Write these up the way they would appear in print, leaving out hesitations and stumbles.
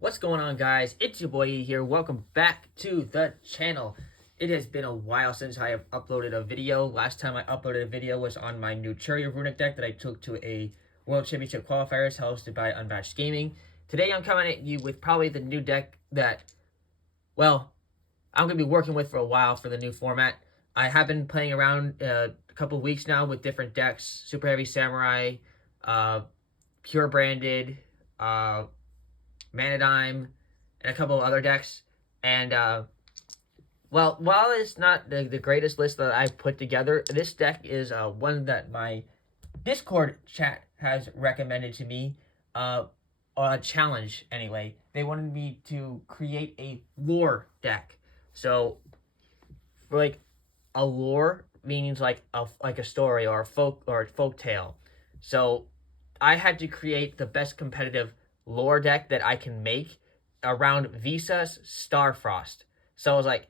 What's going on, guys? It's your boy E here. Welcome back to the channel. It has been a while since I have uploaded a video. Last time I uploaded a video was on my new Yugioh runic deck that I took to a World Championship qualifiers hosted by Unmatched Gaming. Today I'm coming at you with probably the new deck that, well, I'm going to be working with for a while for the new format. I have been playing around a couple weeks now with different decks. Super Heavy Samurai, Pure Branded, Manadium, and a couple of other decks. And, well, while it's not the greatest list that I've put together, this deck is one that my Discord chat has recommended to me. A challenge, anyway. They wanted me to create a lore deck. So, for like a lore means like a story or a folk tale. So, I had to create the best competitive lore deck that I can make around Visa's Starfrost. So I was like,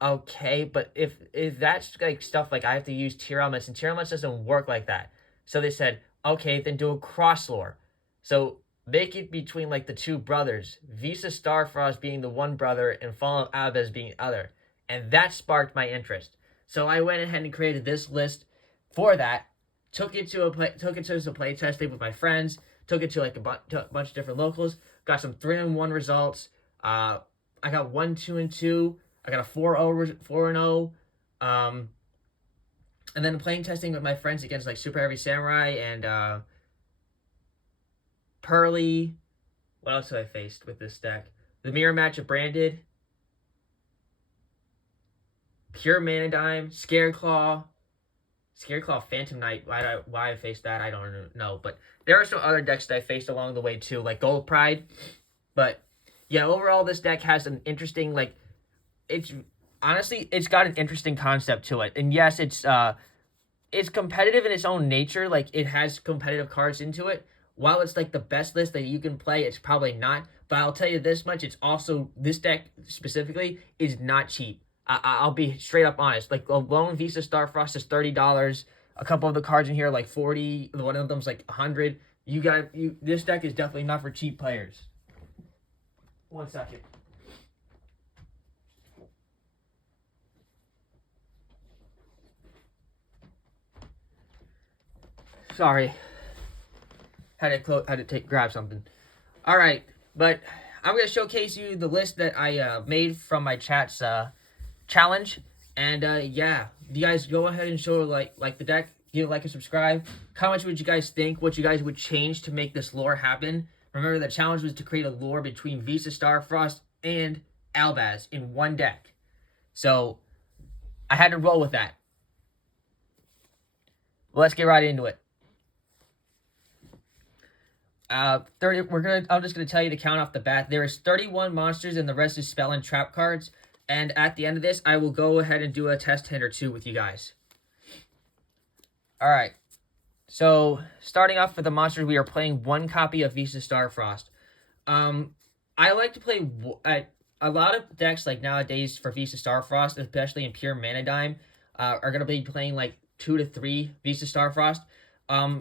okay, but if that's like stuff like I have to use tier elements, and tier elements doesn't work like that. So they said, okay, then do a cross lore. So make it between like the two brothers, Visa Starfrost being the one brother and Fall of albaz being the other. And that sparked my interest. So I went ahead and created this list for that. Took it to some play testing with my friends. Took it to like a bunch of different locals. Got some 3-1 results. I got 1-2-2. I got a 4-0. And then playing testing with my friends against like Super Heavy Samurai and Pearly. What else have I faced with this deck? The mirror match of Branded, Pure Manadium, Scareclaw Phantom Knight. Why I faced that, I don't know. But there are some other decks that I faced along the way too, like Gold Pride. But yeah, overall this deck has an interesting, like, it's got an interesting concept to it. And yes, it's competitive in its own nature. Like, it has competitive cards into it. While it's like the best list that you can play, it's probably not. But I'll tell you this much: it's also, this deck specifically is not cheap. I'll be straight up honest. Like, a lone Visa Starfrost is $30. A couple of the cards in here are like 40. One of them's like 100. This deck is definitely not for cheap players. 1 second. Sorry. Had to grab something. All right, but I'm gonna showcase you the list that I made from my chat's challenge, and yeah, you guys go ahead and show like the deck, give a like and subscribe. Comment what you guys think, what you guys would change to make this lore happen. Remember, the challenge was to create a lore between Visa Starfrost and albaz in one deck, so I had to roll with that. Well, let's get right into it. 30. I'm just gonna tell you to count off the bat. There is 31 monsters, and the rest is spell and trap cards. And at the end of this, I will go ahead and do a test hand or two with you guys. All right. So starting off with the monsters, we are playing one copy of Visa Starfrost. I like to play a lot of decks like nowadays for Visa Starfrost, especially in pure Manadium, are gonna be playing like 2 to 3 Visa Starfrost.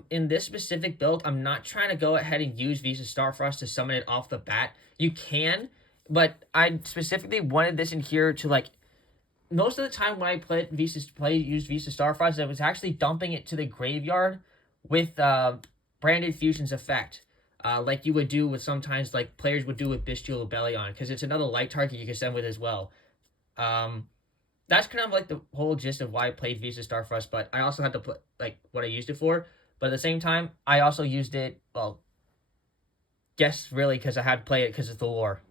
In this specific build, I'm not trying to go ahead and use Visa Starfrost to summon it off the bat. You can, but I specifically wanted this in here to, like, most of the time when I used Visa Starfrost, I was actually dumping it to the graveyard with Branded Fusion's effect. Like you would do with sometimes, like players would do with Bestial Rebellion, because it's another light target you can send with as well. That's kind of like the whole gist of why I played Visa Starfrost, but I also had to put like what I used it for. But at the same time, I also used it, well, guess really because I had to play it because it's the lore.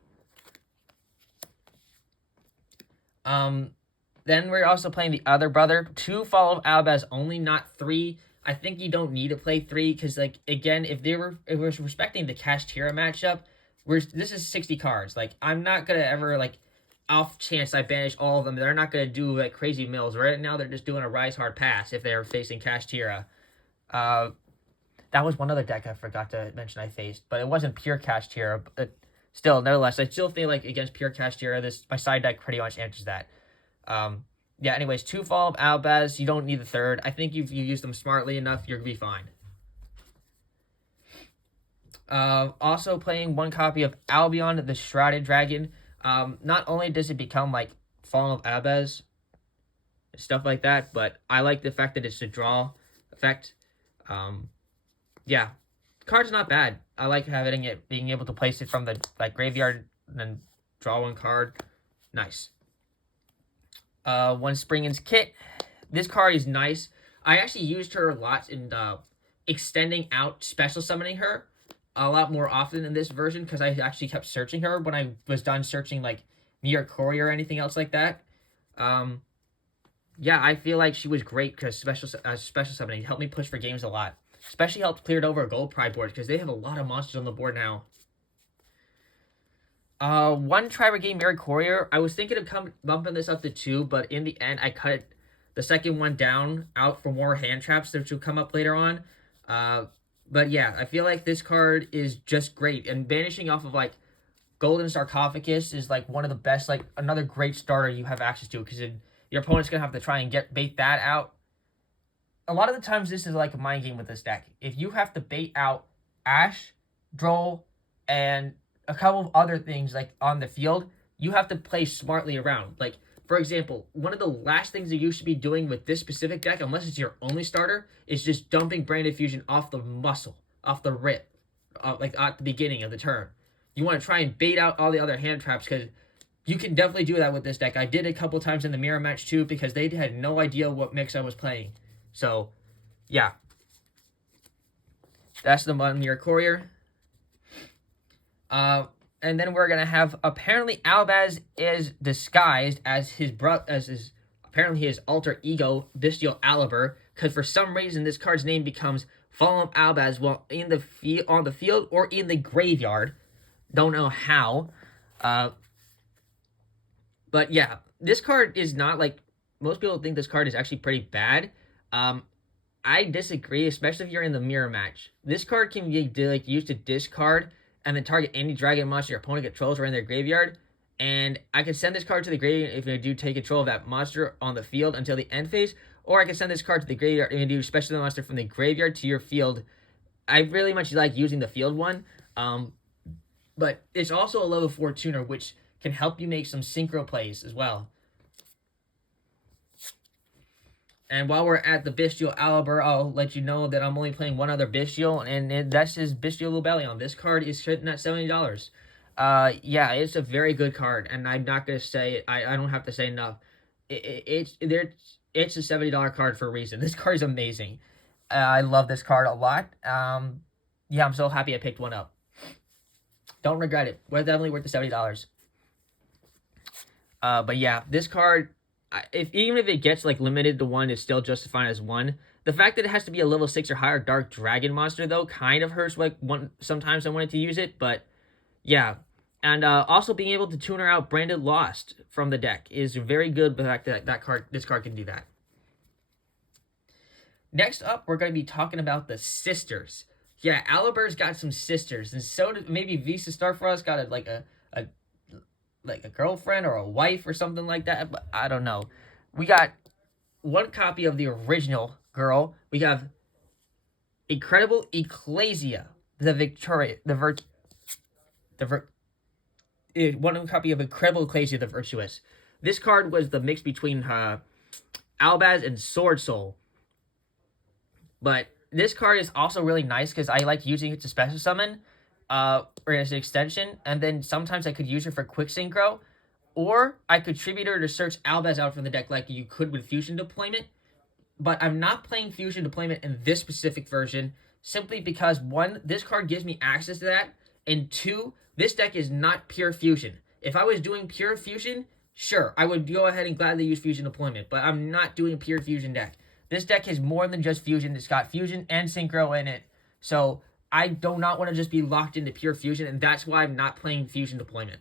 Then we're also playing the other brother. 2 Fall of albaz only, not 3. I think you don't need to play 3 because, like, again, if we're respecting the Kashtira matchup, this is 60 cards. Like, I'm not gonna ever, like, off chance I banish all of them, they're not going to do like crazy mills. Right now, they're just doing a Rise Hard Pass if they're facing Kashtira. That was one other deck I forgot to mention I faced, but it wasn't pure Kashtira. But still, nevertheless, I still feel like against pure Kashtira, my side deck pretty much answers that. Yeah, anyways, 2 Fall of albaz. You don't need the 3rd. I think if you use them smartly enough, you're going to be fine. Also playing one copy of Albion, the Shrouded Dragon. Not only does it become like Fallen of Albaz, stuff like that, but I like the fact that it's a draw effect. Yeah, card's not bad. I like having it, being able to place it from the like graveyard and then draw one card. Nice. One Springen's Kit. This card is nice. I actually used her a lot in extending out special summoning her a lot more often in this version because I actually kept searching her when I was done searching like Mirror Courier or anything else like that. Yeah, I feel like she was great because special summoning helped me push for games a lot. Especially helped cleared over a gold pride board because they have a lot of monsters on the board now. One try game Mirror Courier. I was thinking of bumping this up to 2, but in the end, I cut the second one down out for more hand traps that will come up later on. But yeah, I feel like this card is just great. And banishing off of like Golden Sarcophagus is like one of the best, like another great starter you have access to because your opponent's gonna have to try and bait that out. A lot of the times, this is like a mind game with this deck. If you have to bait out Ash, Droll, and a couple of other things like on the field, you have to play smartly around. Like, for example, one of the last things that you should be doing with this specific deck, unless it's your only starter, is just dumping Branded Fusion off the muscle, off the rip, like at the beginning of the turn. You want to try and bait out all the other hand traps because you can definitely do that with this deck. I did it a couple times in the mirror match too because they had no idea what mix I was playing. So, yeah. That's the Mirror Courier. And then we're gonna have apparently Albaz is disguised as his apparently his alter ego Bestial Aliber, because for some reason this card's name becomes Fallen Albaz while on the field or in the graveyard. Don't know how. But yeah, this card is not like most people think this card is actually pretty bad. I disagree, especially if you're in the mirror match. This card can be like used to discard and then target any dragon monster your opponent controls or in their graveyard. And I can send this card to the graveyard if I do take control of that monster on the field until the end phase. Or I can send this card to the graveyard and do special monster from the graveyard to your field. I really much like using the field one. But it's also a level 4 tuner, which can help you make some synchro plays as well. And while we're at the Bestial Aliber, I'll let you know that I'm only playing one other Bestial, and that's his Bestial Lubellion. This card is sitting at $70. Yeah, it's a very good card, and I'm not going to say, I don't have to say enough. It's a $70 card for a reason. This card is amazing. I love this card a lot. Yeah, I'm so happy I picked one up. Don't regret it. We're definitely worth the $70. But yeah, this card, even if it gets like limited to 1, it's still justified as 1. The fact that it has to be a level 6 or higher Dark Dragon monster though kind of hurts. Like sometimes I wanted to use it, but yeah. And also being able to tuner out Branded Lost from the deck is very good. The fact that this card can do that. Next up, we're going to be talking about the sisters. Yeah, Aliber's got some sisters, and so did maybe Visa Starfrost got a girlfriend or a wife or something like that, but I don't know. We got one copy of the original girl. We have Incredible Ecclesia, one copy of Incredible Ecclesia, the Virtuous. This card was the mix between Albaz and Sword Soul. But this card is also really nice because I like using it to special summon. Or as an extension, and then sometimes I could use her for quick synchro, or I could tribute her to search Albaz out from the deck like you could with Fusion Deployment. But I'm not playing Fusion Deployment in this specific version, simply because 1, this card gives me access to that, and 2, this deck is not pure Fusion. If I was doing pure Fusion, sure, I would go ahead and gladly use Fusion Deployment, but I'm not doing pure Fusion deck. This deck has more than just Fusion. It's got Fusion and Synchro in it, so I do not want to just be locked into pure Fusion, and that's why I'm not playing Fusion Deployment.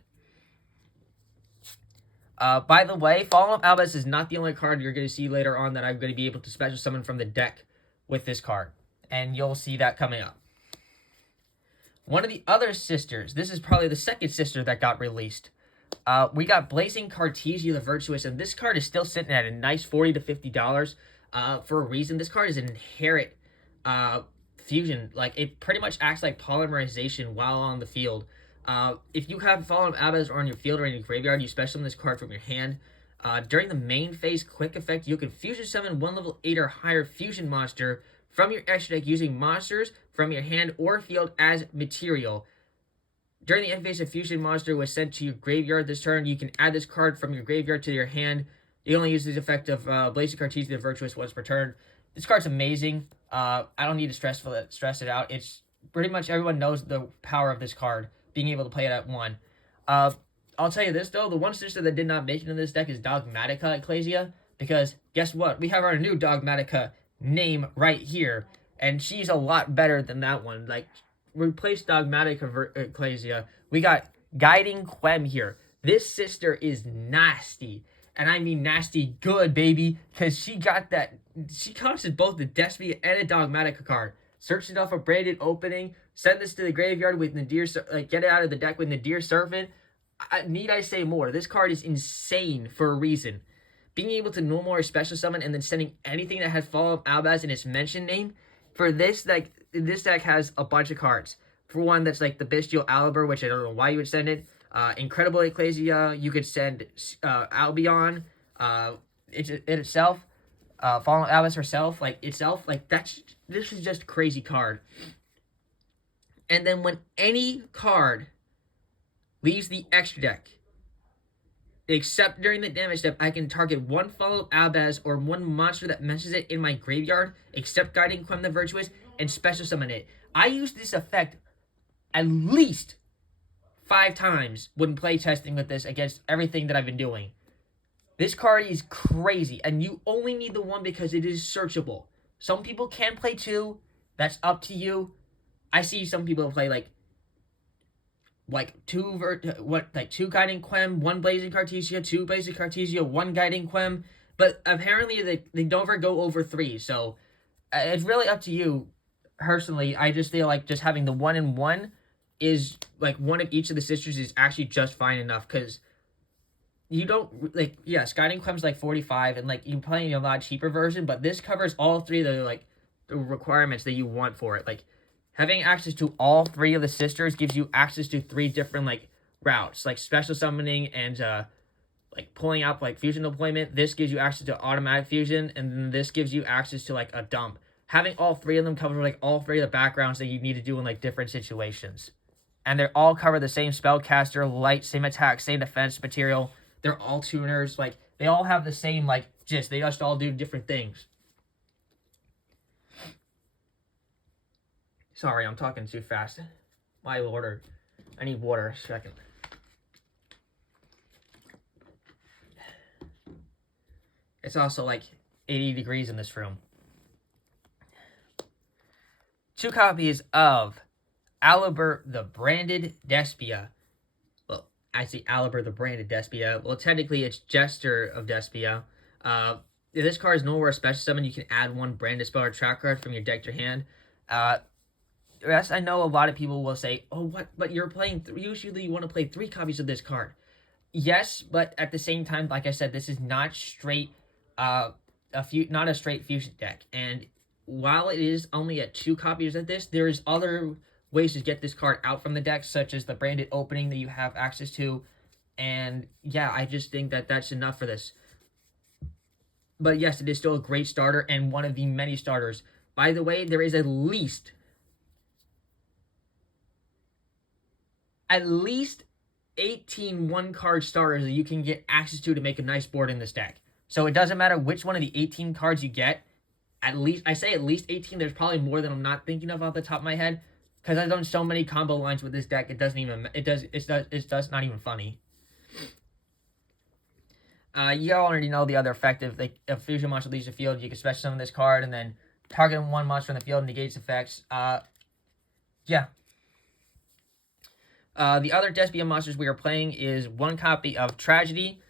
By the way, Fallen Albaz is not the only card you're going to see later on that I'm going to be able to special summon from the deck with this card, and you'll see that coming up. One of the other sisters, this is probably the second sister that got released. We got Blazing Cartesia the Virtuous, and this card is still sitting at a nice $40 to $50 for a reason. This card is an inherent fusion. Like, it pretty much acts like polymerization while on the field. If you have Fallen Albaz on your field or in your graveyard, you special summon this card from your hand. During the main phase quick effect, you can fusion summon one level 8 or higher fusion monster from your extra deck using monsters from your hand or field as material. During the end phase, a fusion monster was sent to your graveyard this turn. You can add this card from your graveyard to your hand. You only use the effect of Blazing Cartesia the Virtuous once per turn. This card's amazing. I don't need to stress it out. It's pretty much everyone knows the power of this card, being able to play it at 1. I'll tell you this, though. The one sister that did not make it in this deck is Dogmatica Ecclesia, because guess what? We have our new Dogmatica name right here, and she's a lot better than that one. Like, replace Dogmatica Ecclesia. We got Guiding Quem here. This sister is nasty, and I mean nasty good, baby, because she got that. She comes with both the Despia and a Dogmatica card. Search it off a branded opening. Send this to the graveyard with Nadir. Get it out of the deck with Nadir Servant. Need I say more? This card is insane for a reason. Being able to normal or special summon and then sending anything that has Fall of Albaz in its mention name. For this, like, this deck has a bunch of cards. For one, that's like the Bestial Aliber, which I don't know why you would send it. Incredible Ecclesia. You could send Albion. Itself. Fallen Albaz herself. Like, itself. Like, this is just a crazy card. And then when any card leaves the extra deck, except during the damage step, I can target one Follow Albaz or one monster that mentions it in my graveyard, except Guiding Quem the Virtuous, and special summon it. I used this effect at least 5 times when playtesting with this against everything that I've been doing. This card is crazy, and you only need the one because it is searchable. Some people can play 2. That's up to you. I see some people play two Guiding Quem, 1 Blazing Cartesia, 2 Blazing Cartesia, 1 Guiding Quem, but apparently they don't ever go over 3, so it's really up to you. Personally, I just feel like just having the 1 and 1 is, like, one of each of the sisters is actually just fine enough, because you don't, like, yes, Guiding Quem's like 45, and, like, you play a lot cheaper version, but this covers all 3 of the, like, the requirements that you want for it. Like, having access to all 3 of the sisters gives you access to 3 different, like, routes, like special summoning and, like, pulling out, like, fusion deployment. This gives you access to automatic fusion, and then this gives you access to, like, a dump. Having all 3 of them cover, like, all 3 of the backgrounds that you need to do in, like, different situations. And they all cover the same spellcaster, light, same attack, same defense material. They're all tuners. Like, they all have the same, like, gist. They just all do different things. Sorry, I'm talking too fast. My lord. I need water. A second. It's also like 80 degrees in this room. 2 copies of Aliber the Branded Despia. Well, I see Aliber the Branded Despia. Well, technically it's Jester of Despia. If this card is nowhere special summon, you can add 1 branded spell or trap card from your deck to your hand. Yes, I know a lot of people will say, oh, what? But you're playing, usually you want to play 3 copies of this card. Yes, but at the same time, like I said, this is not straight, not a straight fusion deck. And while it is only at 2 copies of this, there is other ways to get this card out from the deck, such as the branded opening that you have access to. And yeah, I just think that that's enough for this. But yes, it is still a great starter and one of the many starters. By the way, there is at least 18 1-card starters that you can get access to make a nice board in this deck. So it doesn't matter which one of the 18 cards you get. At least, I say at least 18. There's probably more than I'm not thinking of off the top of my head, because I've done so many combo lines with this deck. It's just not even funny. You already know the other effect. If a fusion monster leaves the field, you can special summon this card and then target 1 monster in the field and negates effects. Yeah. The other Despia monsters we are playing is 1 copy of Tragedy.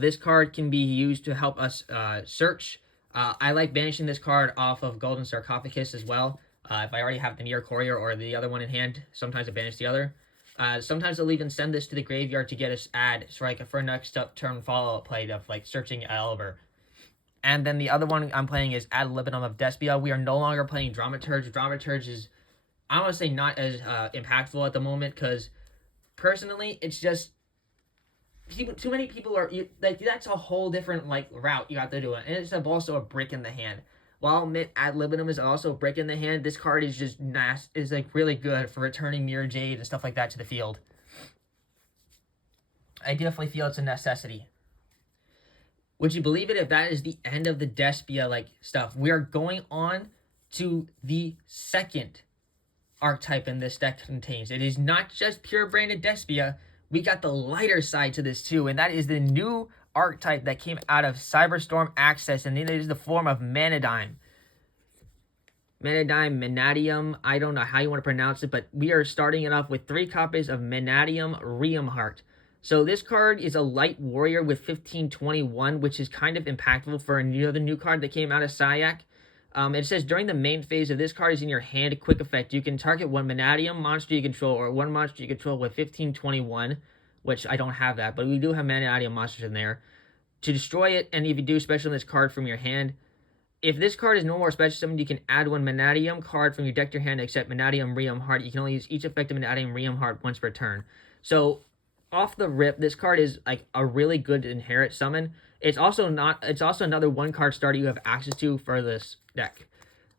This card can be used to help us search. I like banishing this card off of Golden Sarcophagus as well. If I already have the Near Courier or the other one in hand, sometimes I banish the other. Sometimes I'll even send this to the graveyard to get us for next up turn follow-up play of, like, searching Aliber. And then the other one I'm playing is Ad Libitum of Despia. We are no longer playing Dramaturge. Dramaturge is, I want to say, not as impactful at the moment, because personally, it's just too many people are like, that's a whole different like route you have to do it, and it's also a brick in the hand. While I'll admit Ad Libitum is also a brick in the hand, this card is just is like really good for returning Mirror Jade and stuff like that to the field. I definitely feel it's a necessity. Would you believe it if that is the end of the Despia like stuff? We are going on to the second archetype in this deck contains. It is not just pure branded Despia. We got the lighter side to this too, and that is the new archetype that came out of Cyberstorm Access, and it is the form of Mannadium. Mannadium, I don't know how you want to pronounce it, but we are starting it off with 3 copies of Manadium Heart. So this card is a light warrior with 1521, which is kind of impactful for the new card that came out of Syak. It says, during the main phase, if this card is in your hand, quick effect, you can target 1 Manadium monster you control or 1 monster you control with 1521, which I don't have that, but we do have Manadium monsters in there, to destroy it, and if you do, special this card from your hand. If this card is no more special summoned, you can add 1 Manadium card from your deck to your hand except Manadium Heart. You can only use each effective Manadium Heart once per turn. So, off the rip, this card is like a really good inherit summon. It's also another 1-card starter you have access to for this deck.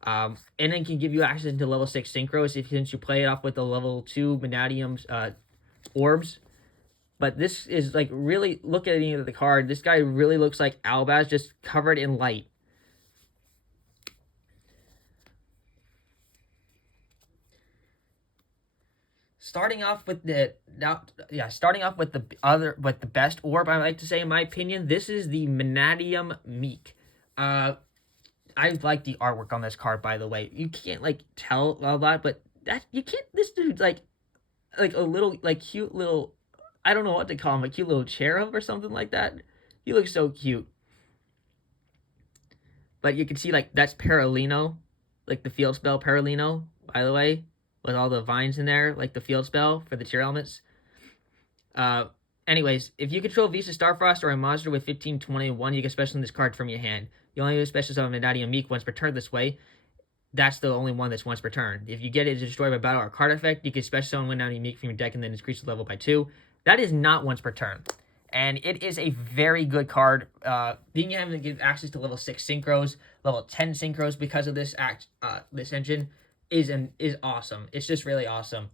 And then can give you access into level 6 synchros since you play it off with the level 2 Manadium's orbs. But this is like, really, look at the card. This guy really looks like Albaz, just covered in light. Starting off with the best orb, I like to say, in my opinion, this is the Manadium Meek. I like the artwork on this card, by the way. You can't like tell a lot, but you can't. This dude's like a little cute little, I don't know what to call him, a cute little cherub or something like that. He looks so cute. But you can see like that's Paralino, like the field spell Paralino, by the way, with all the vines in there, like the field spell for the tier elements. Anyways, if you control Visa Starfrost or a monster with 1521, you can special this card from your hand. You only use special summon Manadium Meek once per turn this way. That's the only one that's once per turn. If you get it destroyed by battle or card effect, you can special summon Manadium Meek from your deck and then increase the level by 2. That is not once per turn. And it is a very good card. Being able to give access to level 6 synchros, level 10 synchros because of this this engine is awesome. It's just really awesome.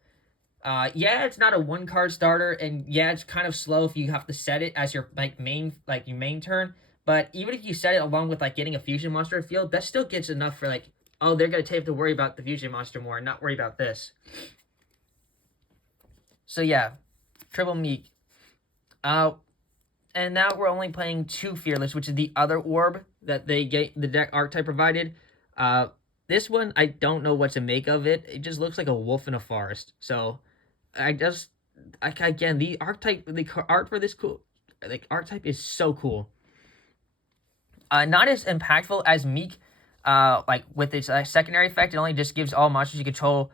Yeah, it's not a 1-card starter, and yeah, it's kind of slow if you have to set it as your main turn. But even if you set it along with like getting a fusion monster field, that still gets enough for like, oh, they're gonna have to worry about the fusion monster more and not worry about this. So yeah, Triple Meek. And now we're only playing 2 Fearless, which is the other orb that the deck archetype provided. This one, I don't know what to make of it. It just looks like a wolf in a forest. So, again, the art for this archetype is so cool. Not as impactful as Meek, like with its secondary effect. It only just gives all monsters you control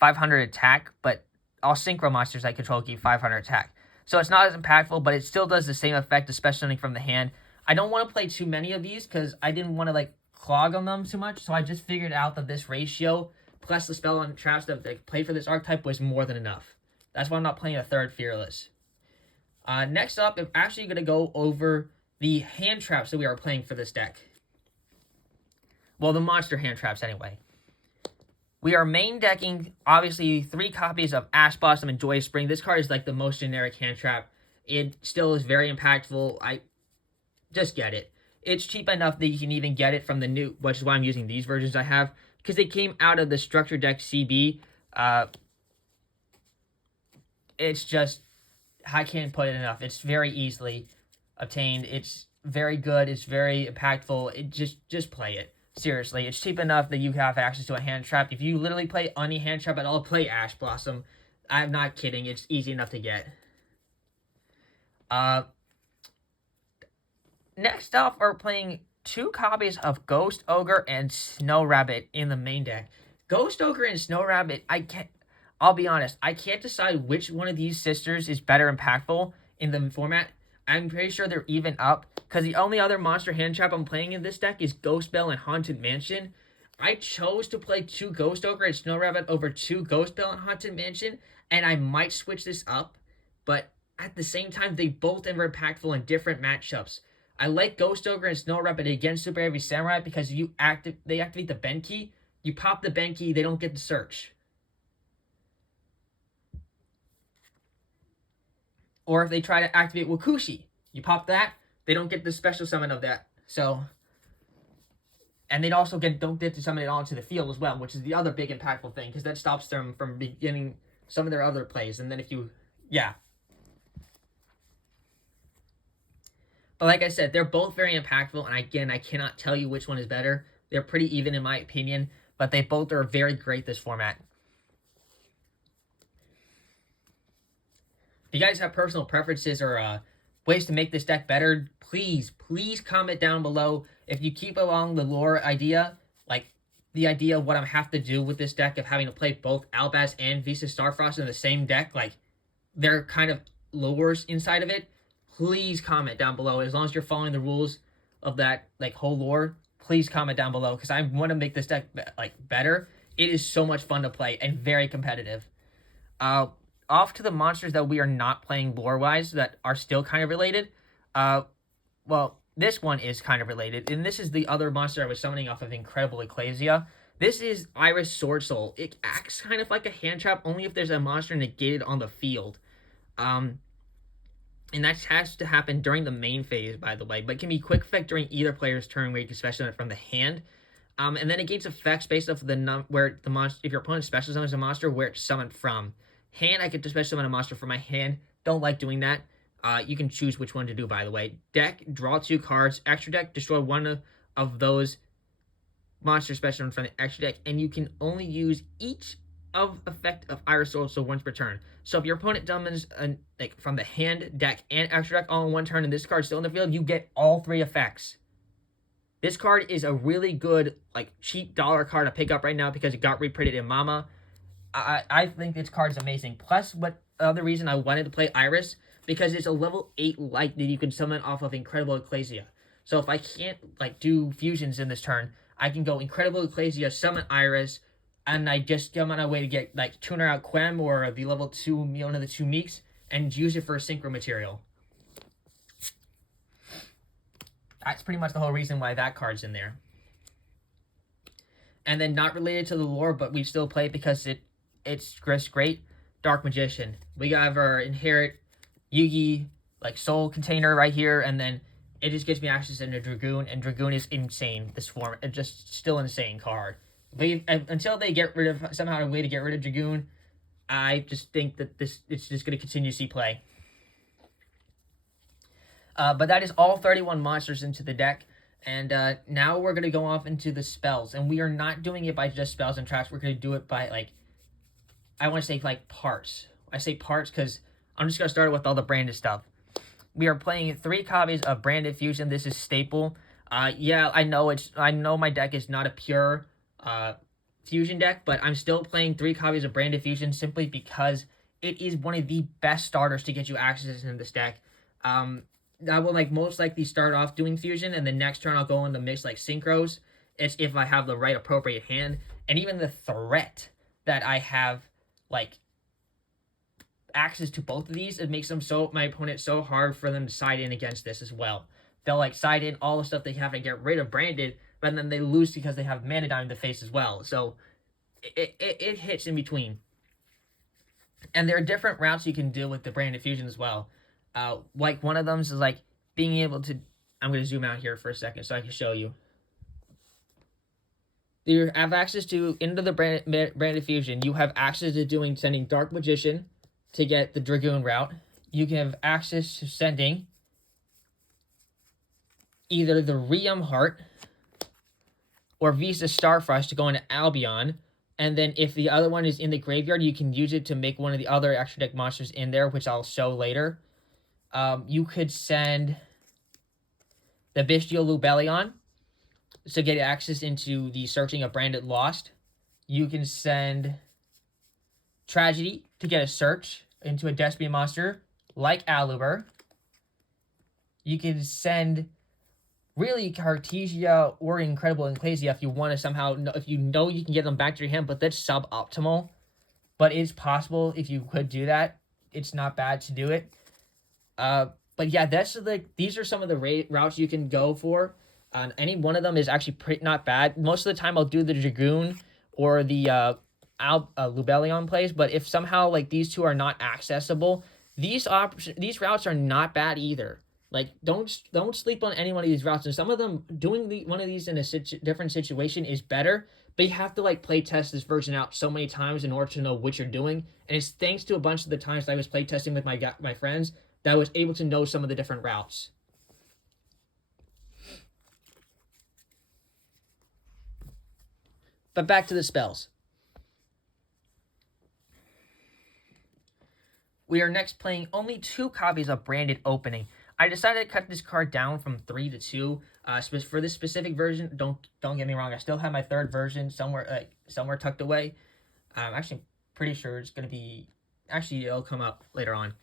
500 attack, but all synchro monsters I control keep 500 attack. So it's not as impactful, but it still does the same effect, especially from the hand. I don't want to play too many of these because I didn't want to like clog on them too much. So I just figured out that this ratio plus the spell and traps that they played for this archetype was more than enough. That's why I'm not playing a 3rd Fearless. Next up, I'm actually going to go over the hand traps that we are playing for this deck. Well, the monster hand traps anyway. We are main decking, obviously, 3 copies of Ash Blossom and Joyous Spring. This card is like the most generic hand trap. It still is very impactful. I just get it. It's cheap enough that you can even get it from the new, which is why I'm using these versions I have, because they came out of the Structure Deck CB. It's just, I can't put it enough. It's very easily obtained. It's very good. It's very impactful. It just play it. Seriously, it's cheap enough that you have access to a hand trap. If you literally play any hand trap at all, play Ash Blossom. I'm not kidding. It's easy enough to get. Next up, we're playing 2 copies of Ghost Ogre and Snow Rabbit in the main deck. Ghost Ogre and Snow Rabbit, I'll be honest, I can't decide which one of these sisters is better impactful in the format. I'm pretty sure they're even up, because the only other monster hand trap I'm playing in this deck is Ghost Bell and Haunted Mansion. I chose to play 2 Ghost Ogre and Snow Rabbit over 2 Ghost Bell and Haunted Mansion, and I might switch this up, but at the same time, they both are impactful in different matchups. I like Ghost Ogre and Snow Rabbit against Super Heavy Samurai because they activate the Ben key. You pop the Ben key, they don't get the search. Or if they try to activate Wakushi, you pop that, they don't get the special summon of that. So, and they also don't get to summon it onto the field as well, which is the other big impactful thing, because that stops them from beginning some of their other plays. And then if you, yeah. But like I said, they're both very impactful, and again, I cannot tell you which one is better. They're pretty even in my opinion, but they both are very great this format. If you guys have personal preferences or ways to make this deck better, please comment down below. If you keep along the lore idea, like the idea of what I have to do with this deck of having to play both Albaz and Visa Starfrost in the same deck, like they're kind of lores inside of it, please comment down below. As long as you're following the rules of that like whole lore, please comment down below, because I want to make this deck like better. It is so much fun to play and very competitive. Off to the monsters that we are not playing lore-wise that are still kind of related. Well, this one is kind of related, and this is the other monster I was summoning off of Incredible Ecclesia. This is Iris Sword Soul. It acts kind of like a hand trap, only if there's a monster negated on the field. And that has to happen during the main phase, by the way, but can be quick effect during either player's turn where you can special summon it from the hand. And then it gains effects based off of where the monster, if your opponent special summons a monster, where it's summoned from. Hand, I get to special summon a monster from my hand. Don't like doing that. You can choose which one to do, by the way. Deck, draw 2 cards. Extra deck, destroy one of those monster special summons from the extra deck, and you can only use each of effect of Iris Sword Soul once per turn. So if your opponent summons like from the hand, deck, and extra deck all in one turn, and this card's still in the field, you get all 3 effects. This card is a really good, like, cheap dollar card to pick up right now because it got reprinted in Mama. I think this card is amazing. Plus, what other reason I wanted to play Iris, because it's a level 8 light that you can summon off of Incredible Ecclesia. So if I can't like do fusions in this turn, I can go Incredible Ecclesia, summon Iris, and I just come on my way to get like Tuner Out Quem or the level 2 one of the 2 Meeks and use it for a synchro material. That's pretty much the whole reason why that card's in there. And then not related to the lore, but we still play it because it's just great. Dark Magician. We got our inherit Yugioh like soul container right here, and then it just gives me access into Dragoon, and Dragoon is insane. This form, it's just still an insane card. Until they get rid of somehow a way to get rid of Dragoon, I just think that it's just going to continue to see play. But that is all 31 monsters into the deck. And now we're going to go off into the spells. And we are not doing it by just spells and traps. We're going to do it by, like, I want to say, like, parts. I say parts because I'm just going to start with all the branded stuff. We are playing 3 copies of Branded Fusion. This is staple. Yeah, I know my deck is not a pure fusion deck, but I'm still playing 3 copies of Branded Fusion simply because it is one of the best starters to get you access in this deck. I will most likely start off doing fusion, and the next turn I'll go into mix like synchros. It's if I have the right appropriate hand, and even the threat that I have access to both of these, it makes them my opponent so hard for them to side in against this as well. They'll side in all the stuff they have to get rid of branded, but then they lose because they have Mannadium to face as well. So it hits in between. And there are different routes you can deal with the branded fusion as well. One of them is being able to, I'm going to zoom out here for a second so I can show you. You have access to, into the branded fusion, you have access to sending Dark Magician to get the Dragoon route. You can have access to sending either the Realm Heart or Visa Starfrost to go into Albion. And then if the other one is in the graveyard, you can use it to make one of the other extra deck monsters in there, which I'll show later. You could send the Bestial Lubellion to get access into the Searching of Branded Lost. You can send Tragedy to get a search into a Despia monster like Aluber. you can send really Cartesia or Incredible Ecclesia if you want to somehow, if you know you can get them back to your hand, but that's suboptimal. But it's possible if you could do that. It's not bad to do it. But yeah, that's like, these are some of the routes you can go for. Any one of them is actually not bad. Most of the time I'll do the Dragoon or the Lubellion plays, but if somehow like these two are not accessible, these routes are not bad either. Like, don't sleep on any one of these routes. And some of them, doing one of these in a different situation is better, but you have to like play test this version out so many times in order to know what you're doing. And it's thanks to a bunch of the times that I was play testing with my friends that I was able to know some of the different routes. But back to the spells. We are next playing only 2 copies of Branded Opening. I decided to cut this card down from 3 to 2. For this specific version, don't get me wrong, I still have my 3rd version somewhere tucked away. I'm actually pretty sure it's gonna be. Actually, it'll come up later on.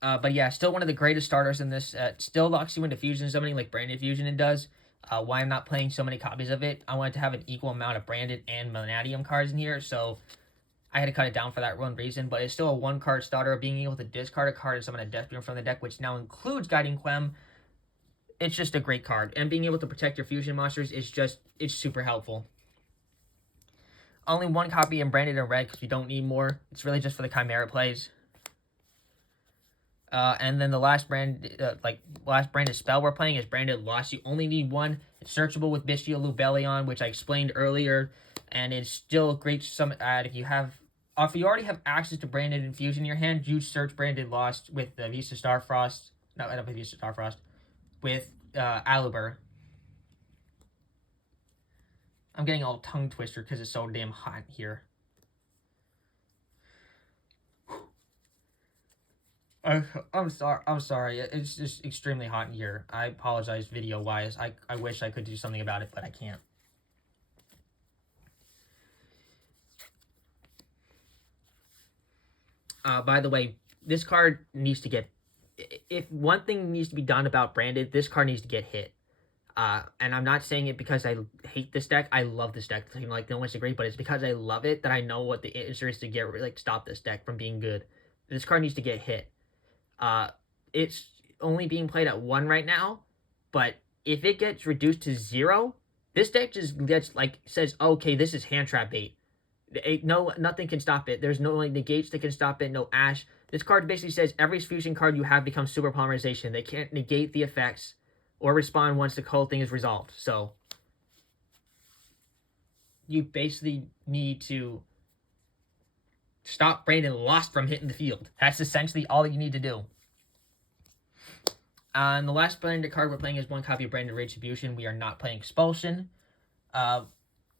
But yeah, still one of the greatest starters in this. Still locks you into fusion summoning like Branded Fusion it does. Why I'm not playing so many copies of it, I wanted to have an equal amount of Branded and Mannadium cards in here, so I had to cut it down for that one reason. But it's still a 1-card starter. Being able to discard a card and summon a Death Beam from the deck, which now includes Guiding Quem, it's just a great card. And being able to protect your fusion monsters is it's super helpful. Only 1 copy in Branded and Red because we don't need more. It's really just for the Chimera plays. And then the last branded spell we're playing is Branded Lost. You only need 1. It's searchable with Bestial Lubellion, which I explained earlier, and it's still a great summon add if you already have access to Branded Infusion in your hand. You search Branded Lost with the Vista Starfrost. No, not with Vista Starfrost. With Alubur. I'm getting all tongue twister because it's so damn hot here. I'm sorry. It's just extremely hot in here. I apologize video-wise. I wish I could do something about it, but I can't. By the way, this card needs to get... If one thing needs to be done about Branded, this card needs to get hit. And I'm not saying it because I hate this deck. I love this deck. Like, no one's agree, but it's because I love it that I know what the answer is to stop this deck from being good. This card needs to get hit. It's only being played at 1 right now, but if it gets reduced to 0, this deck just says, okay, this is hand trap bait. Nothing can stop it. There's no negates that can stop it, no ash. This card basically says every fusion card you have becomes super polymerization. They can't negate the effects or respond once the whole thing is resolved. So you basically need to stop Branded Lost from hitting the field. That's essentially all you need to do. And the last Branded card we're playing is 1 copy of Branded Retribution. We are not playing Expulsion.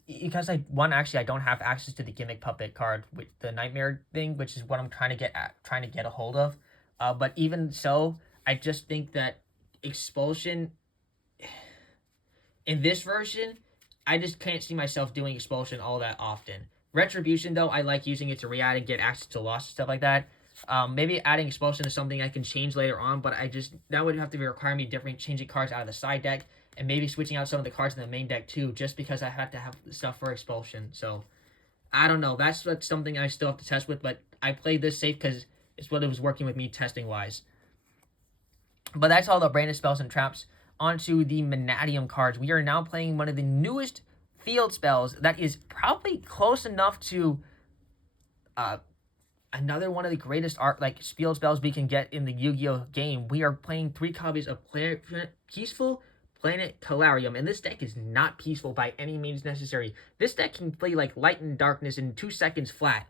Because I don't have access to the Gimmick Puppet card with the Nightmare thing, which is what I'm trying to get a hold of. But even so, I just think that Expulsion in this version, I just can't see myself doing Expulsion all that often. Retribution, though, I like using it to re-add and get access to Lost and stuff like that. Maybe adding Expulsion is something I can change later on, but that would have to require me changing cards out of the side deck, and maybe switching out some of the cards in the main deck too, just because I have to have stuff for Expulsion. So, I don't know. That's something I still have to test with, but I played this safe because it's what it was working with me testing-wise. But that's all the Branded spells and traps. Onto the Mannadium cards. We are now playing one of the newest field spells that is probably close enough to another one of the greatest field spells we can get in the Yu-Gi-Oh game. We are playing 3 copies of Peaceful Planet Calarium, and this deck is not peaceful by any means necessary. This deck can play like Light and Darkness in 2 seconds flat.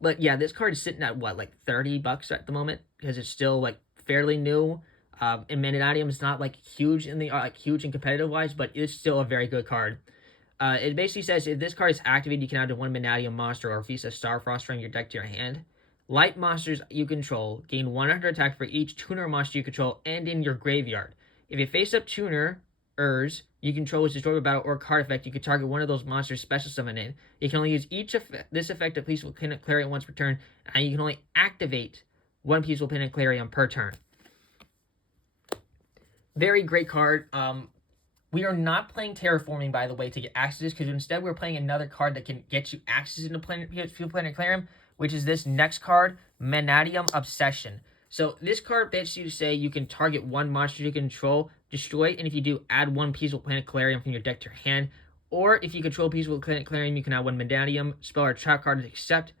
But yeah, this card is sitting at what, like $30 at the moment, because it's still like fairly new. And Manadium is not like huge in huge and competitive wise, but it's still a very good card. It basically says if this card is activated, you can add 1 Mannadium monster or Feast of Starfrost from your deck to your hand. Light monsters you control gain 100 attack for each tuner monster you control and in your graveyard. If a face-up tuners you control is destroyed by battle or card effect, you can target one of those monsters special summon in. You can only use this effect of Peaceful Clarion once per turn, and you can only activate 1 Peaceful Planetarium per turn. Very great card. We are not playing Terraforming, by the way, to get access, because instead we're playing another card that can get you access into Peaceful Planetarium, which is this next card, Mannadium Obsession. So this card bets you to say you can target 1 monster you control, destroy, and if you do, add 1 Peaceful Planetarium from your deck to your hand. Or if you control Peaceful Planetarium, you can add 1 Mannadium spell or trap card except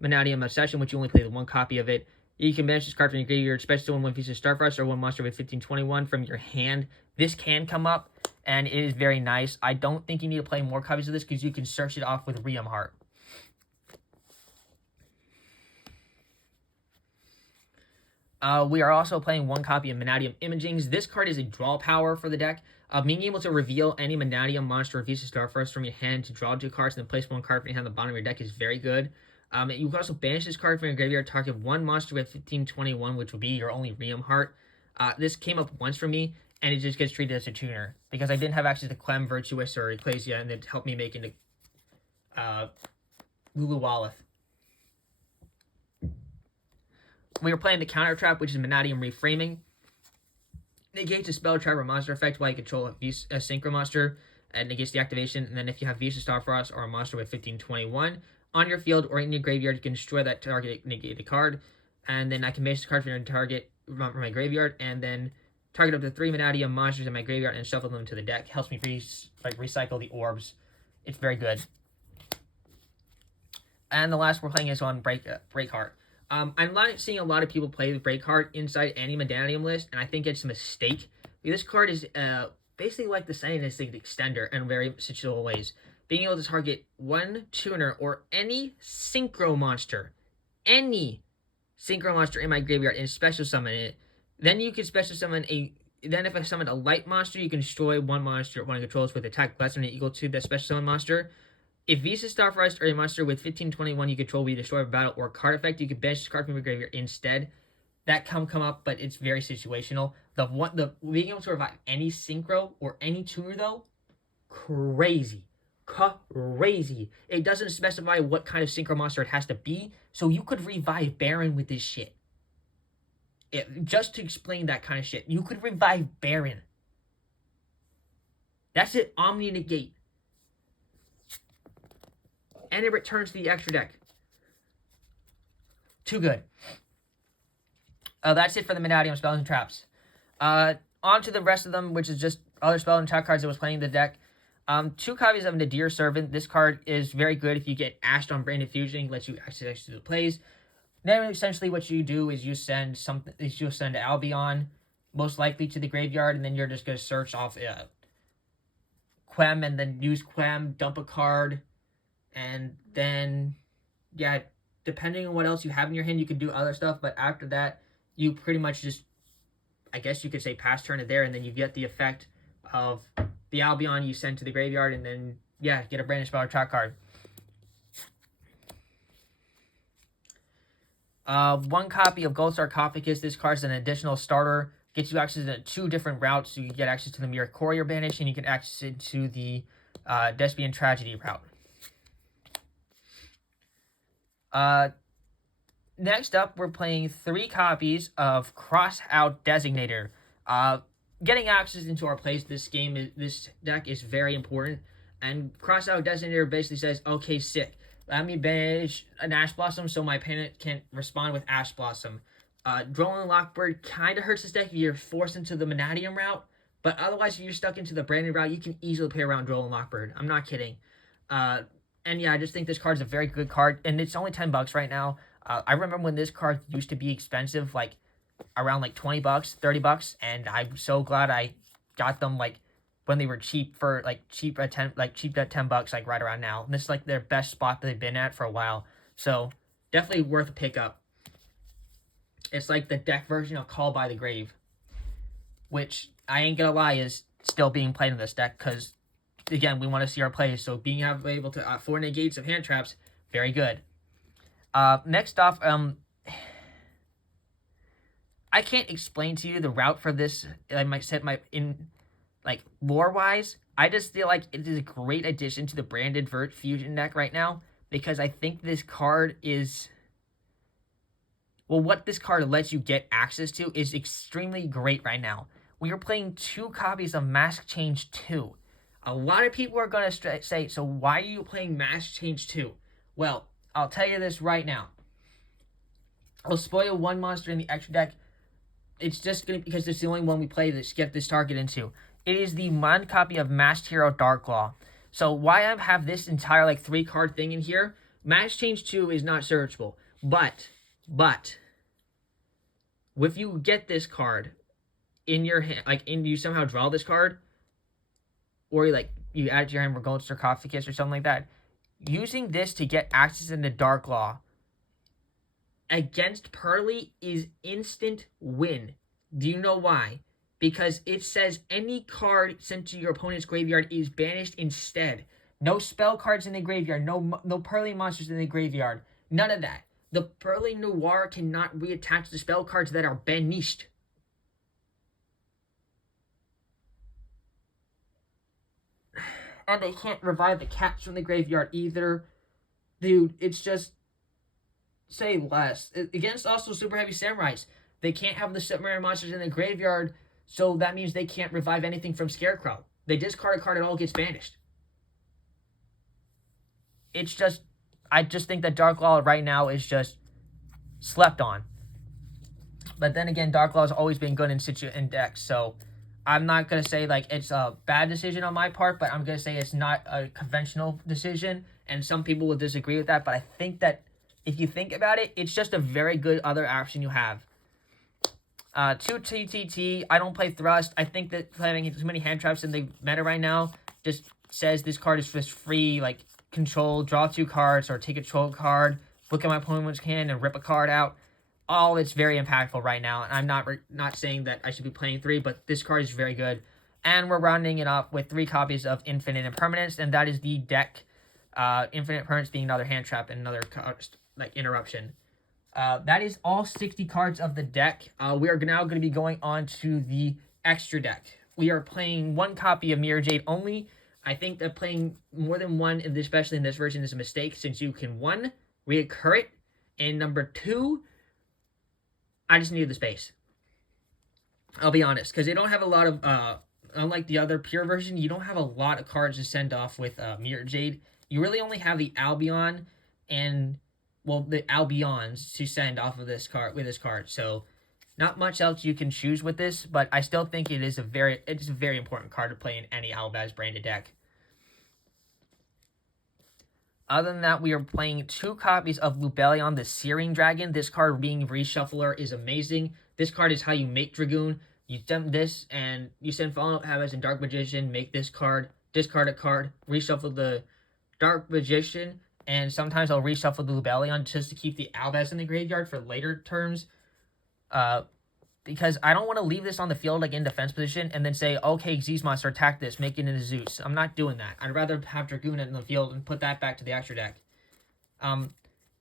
Mannadium Obsession, which you only play the 1 copy of it. You can banish this card from your graveyard, special summon 1 piece of Starfrost or 1 monster with 15/21 from your hand. This can come up, and it is very nice. I don't think you need to play more copies of this because you can search it off with Realm Heart. We are also playing 1 copy of Mannadium Imagings. This card is a draw power for the deck. Being able to reveal any Mannadium monster or piece of Starfrost from your hand to draw 2 cards and then place 1 card from your hand on the bottom of your deck is very good. You can also banish this card from your graveyard, target 1 monster with 15/21, which will be your only Realm Heart. This came up once for me, and it just gets treated as a tuner, because I didn't have access to Clem, Virtuous, or Ecclesia, and it helped me make into Lulu Walleth. We were playing the Counter Trap, which is Mannadium Reframing. Negates a spell, trap, or monster effect while you control a Synchro monster, and negates the activation. And then if you have Visa Starfrost or a monster with 15/21 on your field or in your graveyard, you can destroy that target negated card. And then I can base the card from your target from my graveyard, and then target up to 3 Mannadium monsters in my graveyard and shuffle them to the deck. Helps me recycle the orbs. It's very good. And the last we're playing is on Breakheart. I'm not seeing a lot of people play the Breakheart inside any Mannadium list, and I think it's a mistake. This card is basically like the Scientistic Extender in very situational ways. Being able to target 1 tuner or any Synchro monster in my graveyard and special summon it. Then you can special summon then if I summon a light monster, you can destroy 1 monster one controls with attack less than or equal to the special summon monster. If Visa Starfrost or a monster with 15/21 you control will be destroyed by battle or card effect, you can banish this card from your graveyard instead. That can come up, but it's very situational. The being able to revive any Synchro or any tuner though, crazy. It doesn't specify what kind of Synchro monster it has to be, so you could revive Baron with this shit. Just to explain that kind of shit, you could revive Baron. That's it. Omni Negate. And it returns to the extra deck. Too good. That's it for the Mannadium spells and traps. On to the rest of them, which is just other spell and trap cards that was playing in the deck. 2 copies of Nadir Servant. This card is very good if you get Ashed on Branded Fusion. It lets you access to the plays. Then essentially what you do is you send Albion, most likely to the graveyard, and then you're just going to search off Quem, and then use Quem, dump a card, and then, yeah, depending on what else you have in your hand, you can do other stuff, but after that, you pretty much just, I guess you could say, pass turn it there, and then you get the effect of the Albion you send to the graveyard, and then, yeah, get a Branded Spell or trap card. 1 copy of Gold Sarcophagus. This card is an additional starter. Gets you access to 2 different routes. So you get access to the Mirror Courier Banish, and you can access it to the Despian Tragedy route. Next up, we're playing 3 copies of Crossout Designator. Getting access into our plays this deck is very important. And Crossout Designator basically says, okay, sick. Let me banish an Ash Blossom so my opponent can respond with Ash Blossom. Droll Lockbird kind of hurts this deck if you're forced into the Mannadium route, but otherwise if you're stuck into the Branded route, you can easily play around Droll Lockbird. I'm not kidding. And yeah, I just think this card is a very good card, and it's only $10 right now. I remember when this card used to be expensive, like around like $20, $30, and I'm so glad I got them like when they were cheap at $10, like right around now. And this is like their best spot that they've been at for a while. So definitely worth a pickup. It's like the deck version of Call by the Grave, which I ain't gonna lie is still being played in this deck because again we want to see our plays. So being able to 4 negates of hand traps, very good. Next off, I can't explain to you the route for this. I might set like lore-wise, I just feel like it is a great addition to the Branded Fusion deck right now, because I think this card is Well, what this card lets you get access to is extremely great right now. We are playing 2 copies of Mask Change 2. A lot of people are going to say, so why are you playing Mask Change 2? Well, I'll tell you this right now. I'll spoil one monster in the extra deck. It's just going to, because it's the only one we play to get this target into. It is the one copy of Masked Hero Darklaw. So why I have this entire 3-card thing in here, Mask Change 2 is not searchable. But, if you get this card in your hand, and you somehow draw this card, or you add it to your hand for Gold Sarcophagus or something like that, using this to get access into Darklaw against Pearly is instant win. Do you know why? Because it says any card sent to your opponent's graveyard is banished instead. No spell cards in the graveyard, no Pearly monsters in the graveyard, none of that. The Pearly Noir cannot reattach the spell cards that are banished. And they can't revive the cats from the graveyard either. Dude, it's just... say less. Against also Super Heavy Samurais, they can't have the submarine monsters in the graveyard, so that means they can't revive anything from Scarecrow. They discard a card, it all gets banished. It's just... I just think that Darklaw right now is just slept on. But then again, Darklaw has always been good in decks, so I'm not going to say it's a bad decision on my part, but I'm going to say it's not a conventional decision, and some people will disagree with that, but I think that if you think about it, it's just a very good other option you have. 2 TTT, I don't play Thrust. I think that playing too many hand traps in the meta right now just says this card is just free, control, draw 2 cards, or take a control card, look at my opponent's hand and rip a card out. All it's very impactful right now, and I'm not saying that I should be playing 3, but this card is very good. And we're rounding it up with 3 copies of Infinite Impermanence, and that is the deck. Infinite Impermanence being another hand trap and another interruption. That is all 60 cards of the deck. We are now going to be going on to the extra deck. We are playing 1 copy of Mirror Jade only. I think that playing more than 1, especially in this version, is a mistake, since you can 1, reoccur it, and number 2, I just needed the space. I'll be honest, because they don't have a lot of, unlike the other pure version, you don't have a lot of cards to send off with Mirror Jade. You really only have the Albion and, well, the Albions to send off of this card. So, not much else you can choose with this, but I still think it's a very important card to play in any Albaz branded deck. Other than that, we are playing 2 copies of Lubellion, the Searing Dragon. This card being Reshuffler is amazing. This card is how you make Dragoon. You send this, and you send Fallen Up Habits and Dark Magician, make this card, discard a card, reshuffle the Dark Magician, and sometimes I'll reshuffle the Lubellion just to keep the Albaz in the graveyard for later turns. Because I don't want to leave this on the field in defense position and then say, okay, Xyz monster, attack this, make it into Zeus. I'm not doing that. I'd rather have Dragoon in the field and put that back to the extra deck.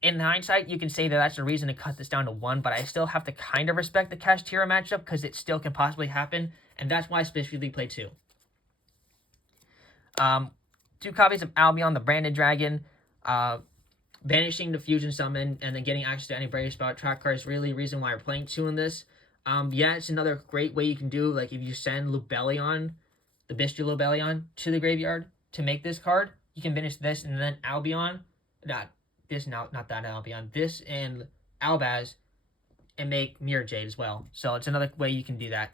In hindsight, you can say that that's the reason to cut this down to 1, but I still have to kind of respect the Kashtira matchup because it still can possibly happen, and that's why I specifically play 2. 2 copies of Albion, the Branded Dragon, banishing the Fusion Summon, and then getting access to any Brave Spot track card is really the reason why we're playing 2 in this. Yeah, it's another great way you can do, if you send Lubellion, the Bestial Lubellion, to the graveyard to make this card, you can banish this and then Albion, not that Albion, this and Albaz, and make Mirror Jade as well. So it's another way you can do that.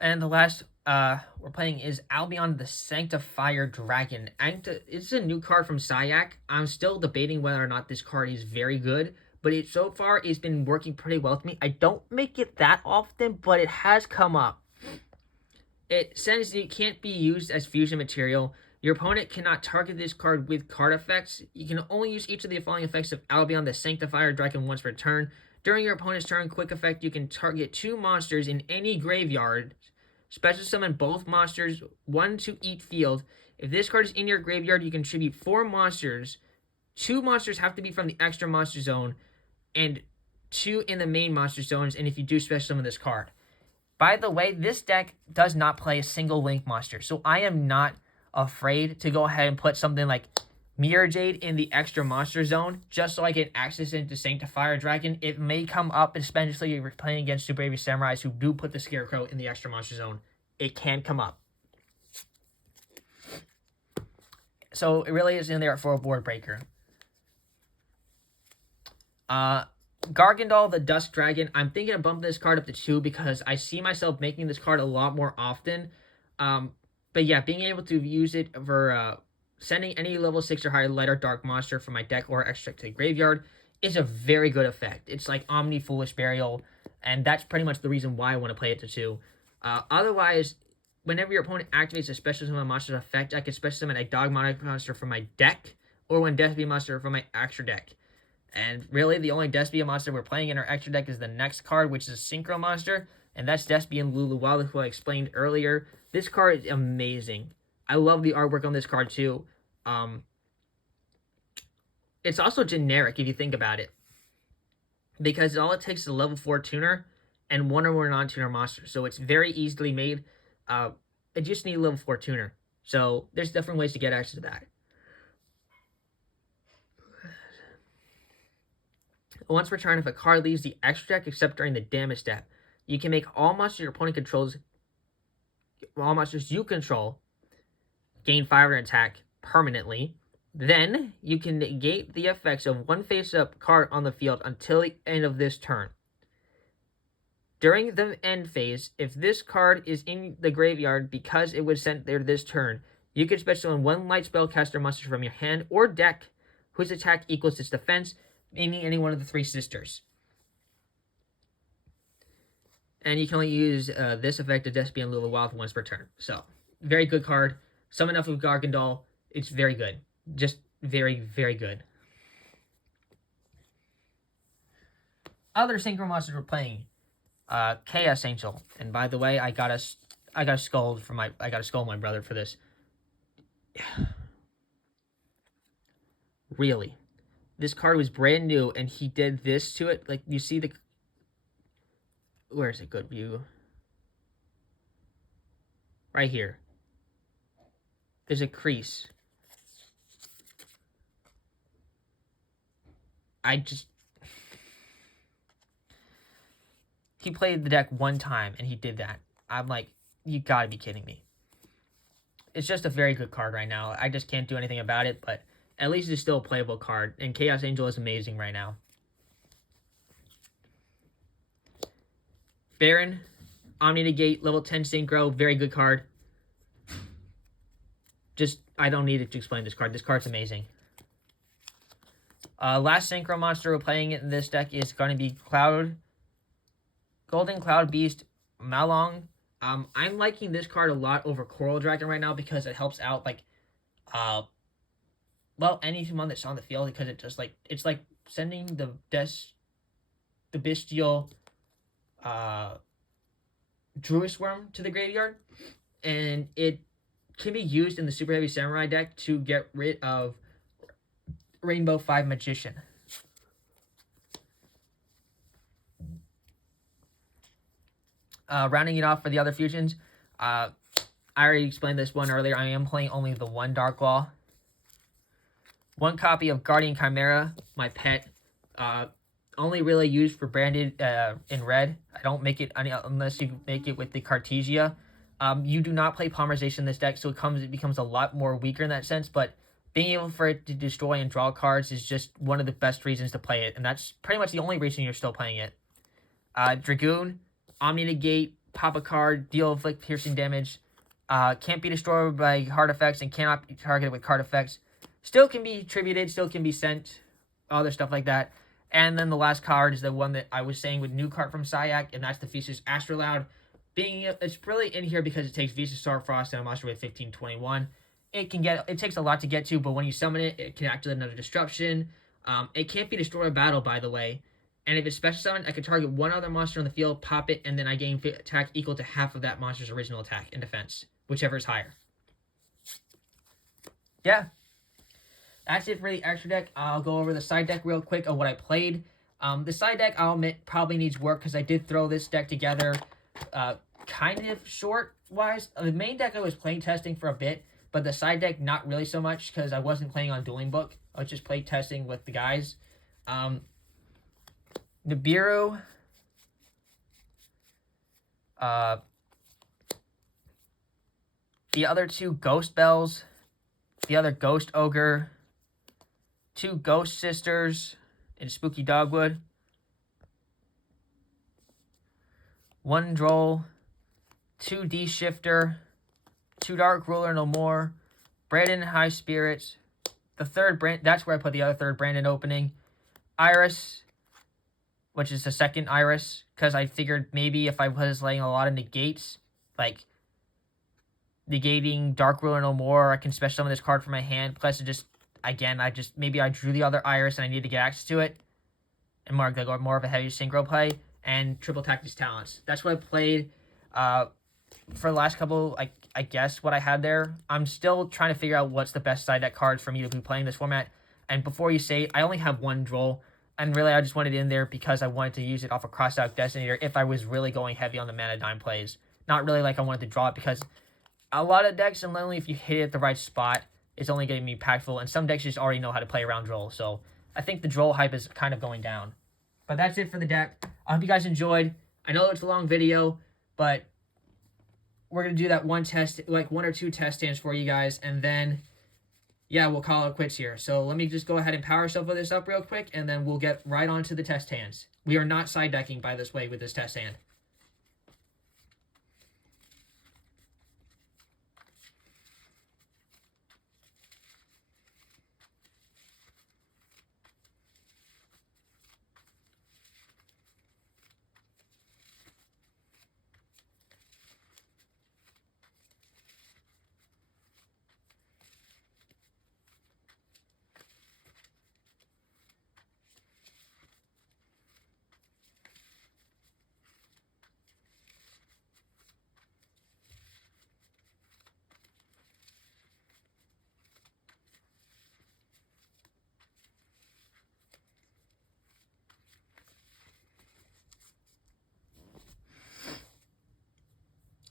And the last we're playing is Albion the Sanctifier Dragon. It's a new card from Syac. I'm still debating whether or not this card is very good, but so far it's been working pretty well with me. I don't make it that often, but it has come up. It says it can't be used as fusion material. Your opponent cannot target this card with card effects. You can only use each of the following effects of Albion the Sanctifier Dragon once per turn. During your opponent's turn, quick effect, you can target 2 monsters in any graveyard. Special summon both monsters, 1 to each field. If this card is in your graveyard, you contribute 4 monsters. 2 monsters have to be from the extra monster zone, and 2 in the main monster zones, and if you do special summon this card. By the way, this deck does not play a single Link monster, so I am not afraid to go ahead and put something like Mirror Jade in the extra monster zone, just so I get access into Sanctifier Dragon. It may come up, especially if you're playing against Super Heavy Samurais who do put the Scarecrow in the extra monster zone. It can come up. So it really is in there for a board breaker. Gargandal, the Dusk Dragon. I'm thinking of bumping this card up to 2 because I see myself making this card a lot more often. But yeah, being able to use it for sending any level 6 or higher light or dark monster from my deck or extract to the graveyard is a very good effect. It's like Omni Foolish Burial, and that's pretty much the reason why I want to play it to 2. Otherwise, whenever your opponent activates a special summon monster's effect, I can special summon a Dogmatic monster from my deck, or one Despia monster from my extra deck. And really, the only Despia monster we're playing in our extra deck is the next card, which is a Synchro monster, and that's Despian Luluwala, who I explained earlier. This card is amazing. I love the artwork on this card too. It's also generic if you think about it, because all it takes is a level 4 tuner and 1 or more non-tuner monsters. So it's very easily made. It just needs a level 4 tuner. So there's different ways to get access to that. Once per turn, if a card leaves the extra deck except during the damage step, you can make all monsters your opponent controls, all monsters you control, gain 500 attack permanently. Then you can negate the effects of one face-up card on the field until the end of this turn. During the end phase, if this card is in the graveyard because it was sent there this turn, you can special summon 1 light spellcaster monster from your hand or deck whose attack equals its defense, meaning any one of the 3 sisters. And you can only use this effect to Despian Luluwala once per turn. So, very good card. Summon up with Gargandal. It's very good. Just very, very good. Other synchro monsters we're playing. Chaos Angel. And by the way, I got a scold my brother for this. Really. This card was brand new, and he did this to it. Like, you see the... Where is it? Good view. Right here. There's a crease. He played the deck one time, and he did that. I'm like, you gotta be kidding me. It's just a very good card right now. I just can't do anything about it, but at least it's still a playable card, and Chaos Angel is amazing right now. Baron, Omni Negate, level 10 Synchro, very good card. Just, I don't need to explain this card. This card's amazing. Last Synchro monster we're playing in this deck is going to be Golden Cloud Beast Malong. I'm liking this card a lot over Coral Dragon right now because it helps out, like, well, anyone that's on the field, because it just, like, it's like sending the bestial Druid Worm to the graveyard, and it can be used in the Super Heavy Samurai deck to get rid of Rainbow 5 Magician. Rounding it off for the other fusions, I already explained this one earlier. I am playing only the 1 Dark Wall. 1 copy of Guardian Chimera, my pet. Only really used for branded in red. I don't make it unless you make it with the Cartesia. You do not play Polymerization in this deck, so it becomes a lot more weaker in that sense, but being able for it to destroy and draw cards is just one of the best reasons to play it, and that's pretty much the only reason you're still playing it. Dragoon, Omni Negate, pop a card, deal inflict piercing damage, can't be destroyed by hard effects and cannot be targeted with card effects. Still can be tributed, still can be sent, other stuff like that. And then the last card is the one that I was saying with new card from Syac, and that's the Thesis Astrolaud. It's really in here because it takes Thesis Starfrost and a monster with 15/21. It takes a lot to get to, but when you summon it, it can activate another disruption. It can't be destroyed by battle, by the way. And if it's special summoned, I can target one other monster on the field, pop it, and then I gain attack equal to half of that monster's original attack and defense, whichever is higher. Yeah. That's it for the extra deck. I'll go over the side deck real quick of what I played. The side deck, I'll admit, probably needs work because I did throw this deck together kind of short-wise. The main deck I was playing testing for a bit, but the side deck, not really so much, because I wasn't playing on Dueling Book. I was just play testing with the guys. Nibiru, the other 2 Ghost Bells, the other Ghost Ogre, 2 Ghost Sisters in Spooky Dogwood, 1 Droll, 2 D-Shifter, 2 Dark Ruler No More, Brandon High Spirits, the 3rd brand, that's where I put the other 3rd Brandon opening, Iris, which is the 2nd Iris, because I figured maybe if I was laying a lot of negates, like negating Dark Ruler No More, I can special summon this card from my hand, plus it just, again, maybe I drew the other Iris and I need to get access to it, and more of a heavy synchro play, and triple attack these talents. That's what I played for the last couple, I guess, what I had there. I'm still trying to figure out what's the best side deck cards for me to be playing this format, and before you say, I only have 1 Droll, and really I just wanted it in there because I wanted to use it off a cross-out Destinator if I was really going heavy on the Manadium plays. Not really like I wanted to draw it, because a lot of decks, and only if you hit it at the right spot, it's only going to be impactful, and some decks just already know how to play around Droll, so I think the Droll hype is kind of going down. But that's it for the deck. I hope you guys enjoyed. I know it's a long video, but we're going to do that 1 or 2 test stands for you guys, and then, yeah, we'll call it quits here. So let me just go ahead and power shuffle this up real quick, and then we'll get right on to the test hands. We are not side decking, by this way, with this test hand.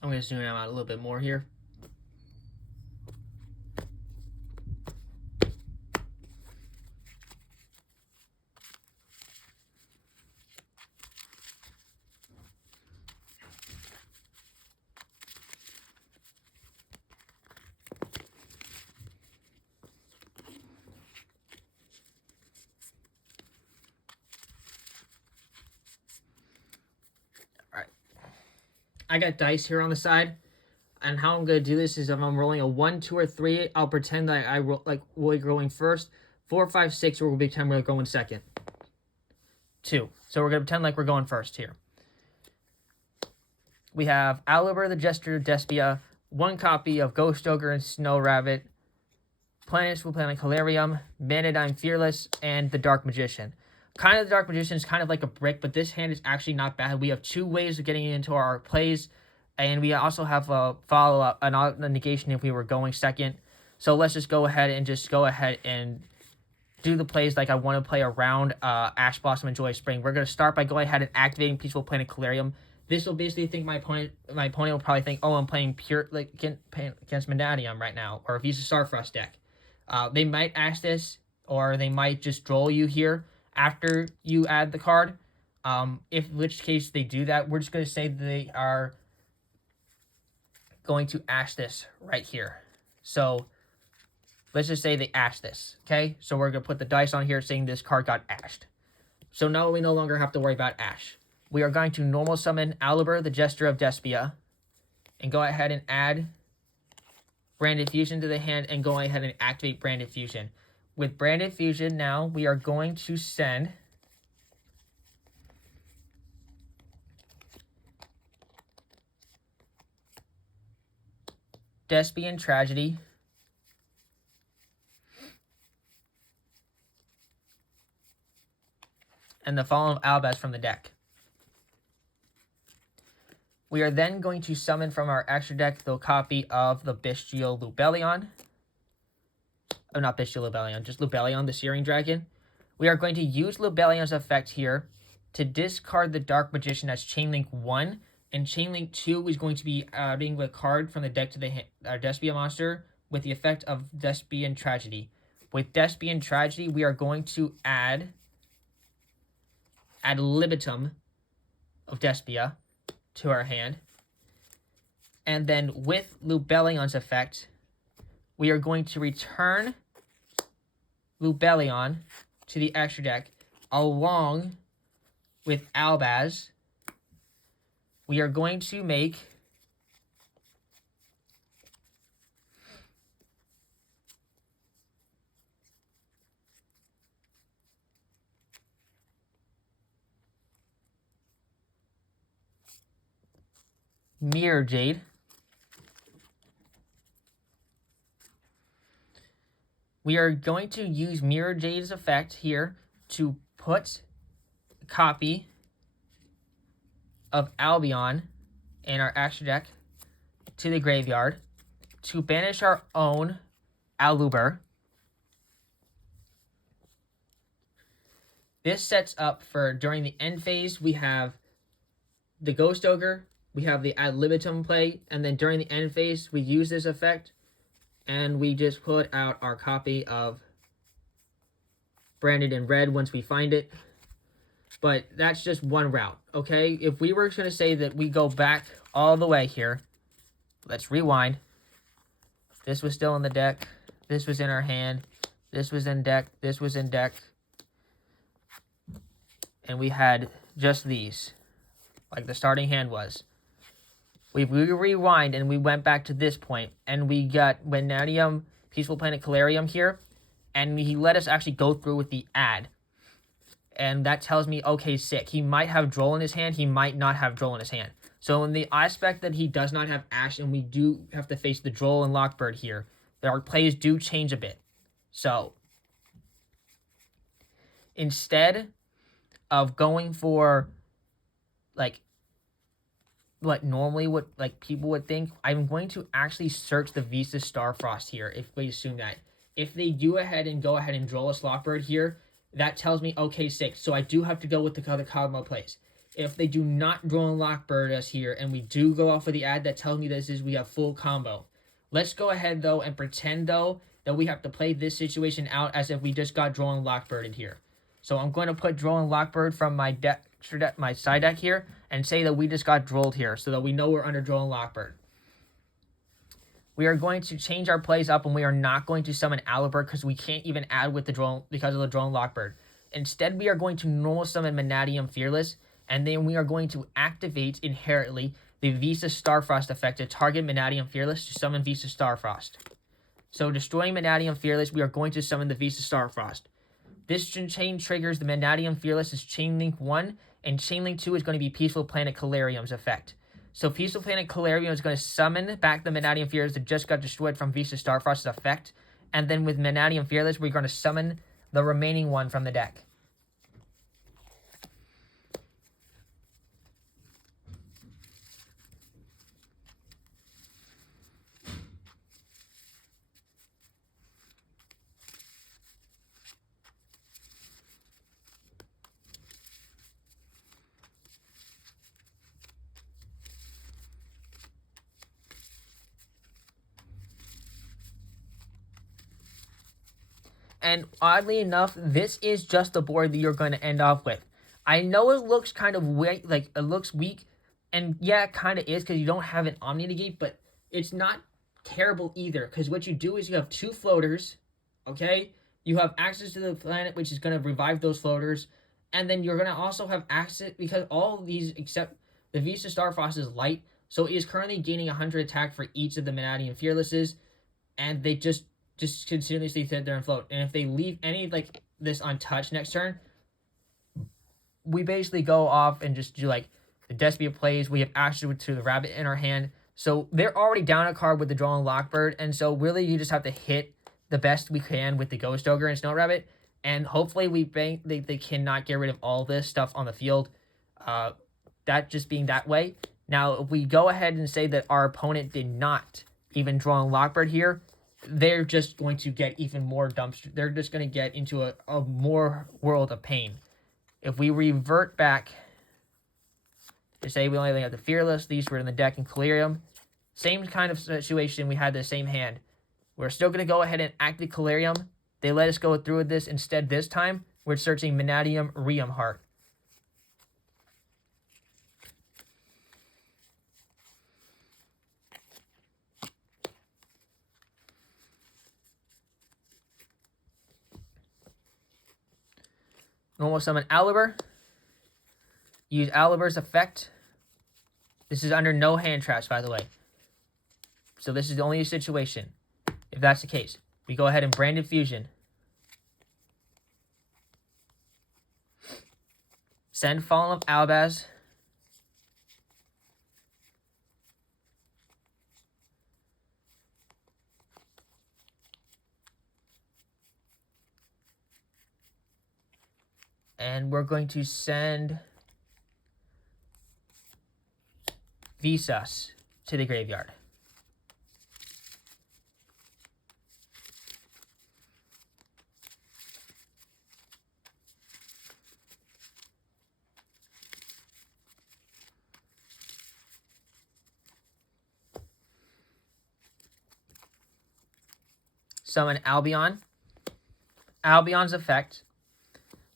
I'm going to zoom out a little bit more here. I got dice here on the side, and how I'm going to do this is if I'm rolling a 1, 2, or 3, I'll pretend that we're going first. 4, 5, 6, we'll pretend we're going second. 2. So we're going to pretend like we're going first here. We have Albaz the Jester of Despia, 1 copy of Ghost Ogre and Snow Rabbit, Planets will play like Hilarium, Manadium Fearless, and the Dark Magician. Kind of the Dark Magician is kind of like a brick, but this hand is actually not bad. We have 2 ways of getting into our plays, and we also have a follow-up, a negation if we were going second. So let's just go ahead and do the plays like I want to play around Ash Blossom and Joy Spring. We're going to start by going ahead and activating Peaceful Planet Calarium. This will basically think my opponent will probably think, oh, I'm playing pure against Mannadium right now, or if he's a Starfrost deck. They might ask this, or they might just droll you here after you add the card. In which case they do that, we're just going to say they are going to ash this right here. So let's just say they ash this, okay? So we're going to put the dice on here saying this card got ashed. So now we no longer have to worry about ash. We are going to normal summon Albaz the Jester of Despia, and go ahead and add Branded Fusion to the hand, and go ahead and activate Branded Fusion. With Branded Fusion now, we are going to send Despian Tragedy, and the Fallen of Albaz from the deck. We are then going to summon from our extra deck the copy of the Bestial Lubellion. Oh, not Bestial Lubellion, just Lubellion, the Searing Dragon. We are going to use Lubellion's effect here to discard the Dark Magician as Chainlink 1, and Chainlink 2 is going to be adding a card from the deck to the Despia monster with the effect of Thespian Tragedy. With Thespian Tragedy, we are going to add ad libitum of Despia to our hand. And then with Lubellion's effect, we are going to return Lubellion to the extra deck along with Albaz. We are going to make Mirror Jade. We are going to use Mirror Jade's effect here to put a copy of Albion in our extra deck to the graveyard to banish our own Aluber. This sets up for during the end phase, we have the Ghost Ogre, we have the ad libitum play, and then during the end phase, we use this effect, and we just put out our copy of Branded in Red once we find it. But that's just one route, okay? If we were going to say that we go back all the way here, let's rewind. This was still in the deck. This was in our hand. This was in deck. This was in deck. And we had just these, like the starting hand was. We rewind and we went back to this point, and we got Mannadium, Peaceful Planet Calarium here, and he let us actually go through with the ad. And that tells me, okay, sick. He might have Droll in his hand. He might not have Droll in his hand. So in the aspect that he does not have Ash, and we do have to face the Droll and Lockbird here, our plays do change a bit. So instead of going for like what normally what like people would think, I'm going to actually search the Visa Starfrost here if we assume that. If they do go ahead and Droll a Lockbird here, that tells me, okay, sick. So I do have to go with the other combo plays. If they do not Droll and Lockbird us here, and we do go off of the ad, that tells me we have full combo. Let's go ahead, though, and pretend, though, that we have to play this situation out as if we just got Droll and Lockbird in here. So I'm going to put Droll and Lockbird from my my side deck here, and say that we just got Drolled here, so that we know we're under Droll and Lockbird. We are going to change our plays up, and we are not going to summon Aluber because we can't even add with the Droll because of the Droll and Lockbird. Instead, we are going to normal summon Manadium Fearless, and then we are going to activate inherently the Visa Starfrost effect to target Manadium Fearless to summon Visa Starfrost. So destroying Manadium Fearless, we are going to summon the Visa Starfrost. This chain triggers the Manadium Fearless's Chain Link 1, and Chain Link 2 is going to be Peaceful Planet Calarium's effect. So Peaceful Planet Calarium is going to summon back the Mannadium Fearless that just got destroyed from Visa Starfrost's effect. And then with Mannadium Fearless, we're going to summon the remaining one from the deck. And oddly enough, this is just the board that you're going to end off with. I know it looks kind of weak, like it looks weak, and yeah, it kind of is because you don't have an Omni Negate, but it's not terrible either. Because what you do is you have two floaters, okay? You have access to the planet, which is going to revive those floaters, and then you're going to also have access because all of these except the Visa Starfrost is light, so it is currently gaining 100 attack for each of the Mannadium Fearlesses, and they just continuously sit there and float. And if they leave any like this untouched next turn, we basically go off and just do like the Despia plays. We have access to the Rabbit in our hand, so they're already down a card with the Droll and Lockbird, and so really you just have to hit the best we can with the Ghost Ogre and Snow Rabbit, and hopefully they cannot get rid of all this stuff on the field. That just being that way. Now if we go ahead and say that our opponent did not even Droll and Lockbird here, they're just going to get even more dumpster. They're just going to get into a more world of pain. If we revert back to say we only have the Fearless, these were in the deck in Calarium, same kind of situation, we had the same hand. We're still going to go ahead and activate Calarium. They let us go through with this instead this time. We're searching Mannadium Heart. Normal summon Albaz. Use Albaz's effect. This is under no hand traps, by the way. So this is the only situation. If that's the case, we go ahead and Branded Fusion. Send Fallen of Albaz. And we're going to send Visas to the graveyard. Summon Albion. Albion's effect.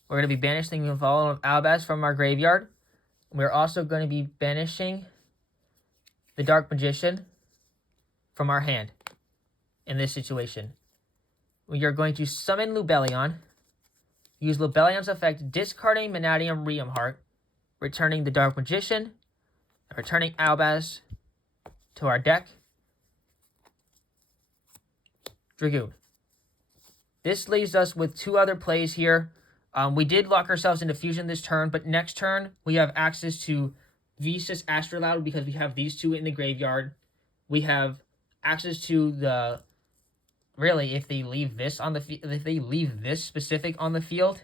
We're going to be banishing the Fallen of Albaz from our graveyard. We're also going to be banishing the Dark Magician from our hand in this situation. We are going to summon Lubellion. Use Lubellion's effect, discarding Mannadium Heart, returning the Dark Magician, and returning Albaz to our deck. Dragoon. This leaves us with two other plays here. We did lock ourselves into Fusion this turn, but next turn we have access to Visas Astrolabe because we have these two in the graveyard. We have access to the... Really, if they leave this on the field, if they leave this specific on the field...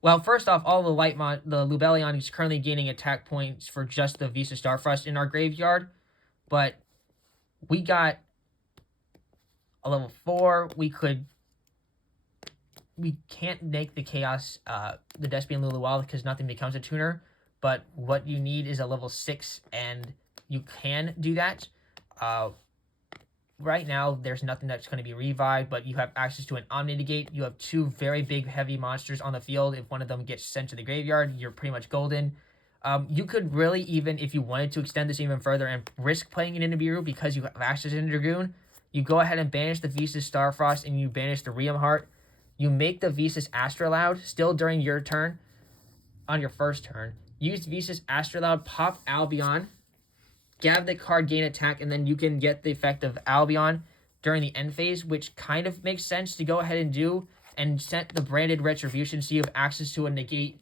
Well, first off, all the the Lubellion is currently gaining attack points for just the Visa Starfrost in our graveyard, but we got a level 4. We can't make the Chaos, the Despian Luluwal because nothing becomes a tuner, but what you need is a level 6, and you can do that. Right now, there's nothing that's going to be revived, but you have access to an Omni-Negate. You have two very big, heavy monsters on the field. If one of them gets sent to the graveyard, you're pretty much golden. You could really, even if you wanted to extend this even further and risk playing it into Nibiru because you have access to Dragoon, you go ahead and banish the Visas Starfrost and you banish the Riem Heart. You make the Visas Astrolabe still during your turn, on your first turn. Use Visas Astrolabe, pop Albion, gab the card, gain attack, and then you can get the effect of Albion during the end phase, which kind of makes sense to go ahead and do, and set the Branded Retribution so you have access to a negate,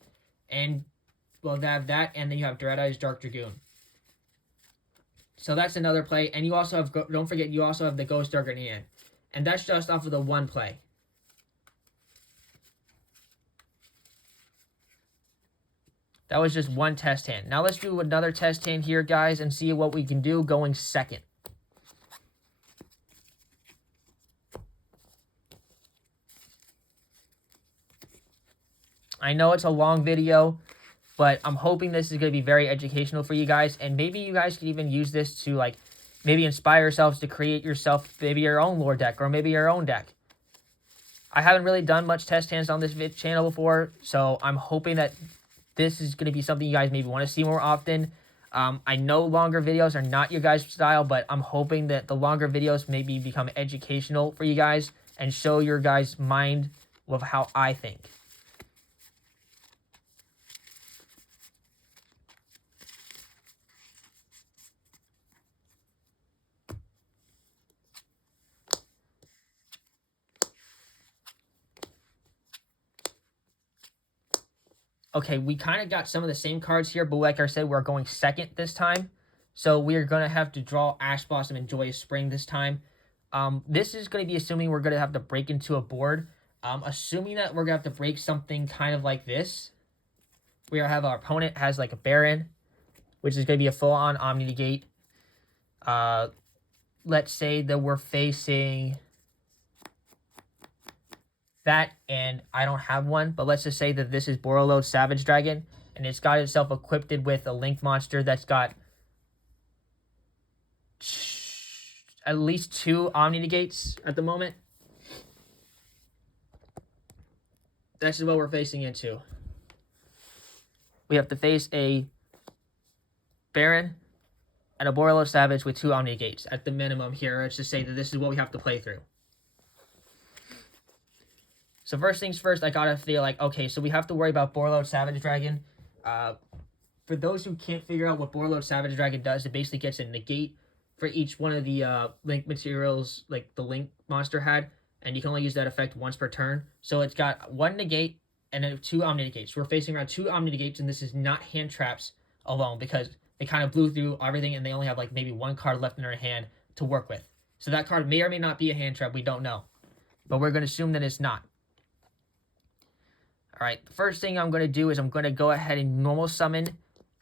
and well, they have that, and then you have Dread Eyes Dark Dragoon. So that's another play, and you also have, don't forget, you also have the Ghost Dark in hand, and that's just off of the one play. That was just one test hand. Now let's do another test hand here, guys, and see what we can do going second. I know it's a long video, but I'm hoping this is going to be very educational for you guys, and maybe you guys can even use this to, like, maybe inspire yourselves to create yourself maybe your own lore deck or maybe your own deck. I haven't really done much test hands on this channel before, so I'm hoping that this is going to be something you guys maybe want to see more often. I know longer videos are not your guys' style, but I'm hoping that the longer videos maybe become educational for you guys and show your guys' mind of how I think. Okay, we kind of got some of the same cards here, but like I said, we're going second this time. So we're going to have to draw Ash Blossom and Joyous Spring this time. This is going to be assuming we're going to have to break into a board. Assuming that we're going to have to break something kind of like this. We have our opponent has like a Baron, which is going to be a full-on Omni-Negate. Let's say that we're facing that, and I don't have one, but let's just say that this is Borreload Savage Dragon, and it's got itself equipped with a Link monster that's got at least 2 Omni Negates at the moment. That's what we're facing into. We have to face a Baron and a Borderlord Savage with 2 Omni Negates at the minimum here. Let's just say that this is what we have to play through. So first things first, I gotta feel like, okay, so we have to worry about Borderlord Savage Dragon. For those who can't figure out what Borderlord Savage Dragon does, it basically gets a negate for each one of the link materials, like the link monster had, and you can only use that effect once per turn. So it's got 1 negate and then 2 Omni Negates. So we're facing around 2 Omni Negates, and this is not hand traps alone, because they kind of blew through everything, and they only have like maybe 1 card left in their hand to work with. So that card may or may not be a hand trap, we don't know. But we're going to assume that it's not. Alright, the first thing I'm going to do is I'm going to go ahead and normal summon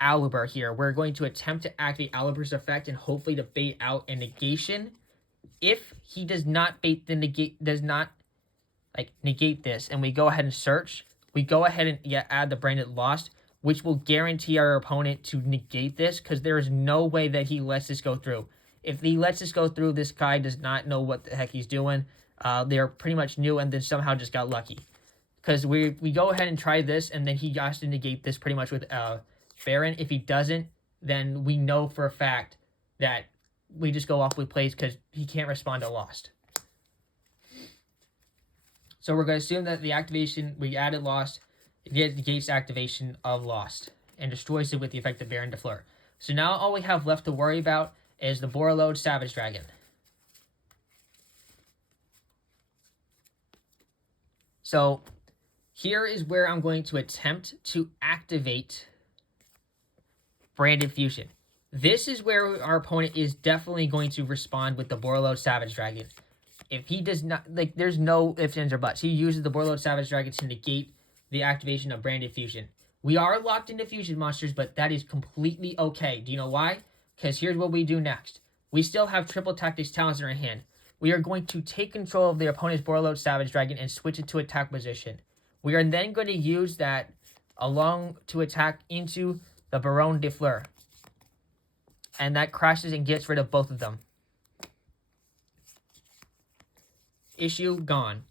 Albaz here. We're going to attempt to activate Albaz's effect and hopefully to bait out a negation. If he does not bait the negate, negate this, and we go ahead and search, we go ahead and add the Branded Lost, which will guarantee our opponent to negate this, because there is no way that he lets this go through. If he lets this go through, this guy does not know what the heck he's doing. They're pretty much new and then somehow just got lucky. Because we go ahead and try this, and then he has to negate this pretty much with Baron. If he doesn't, then we know for a fact that we just go off with plays because he can't respond to Lost. So we're going to assume that the activation, we added Lost, it negates activation of Lost and destroys it with the effect of Baron de Fleur. So now all we have left to worry about is the Borderlord Savage Dragon. So here is where I'm going to attempt to activate Branded Fusion. This is where our opponent is definitely going to respond with the Borderlord Savage Dragon. If he does not, there's no ifs, ands, or buts. He uses the Borderlord Savage Dragon to negate the activation of Branded Fusion. We are locked into fusion monsters, but that is completely okay. Do you know why? Because here's what we do next. We still have triple tactics talents in our hand. We are going to take control of the opponent's Borderlord Savage Dragon and switch it to attack position. We are then going to use that along to attack into the Baron de Fleur. And that crashes and gets rid of both of them. Issue gone.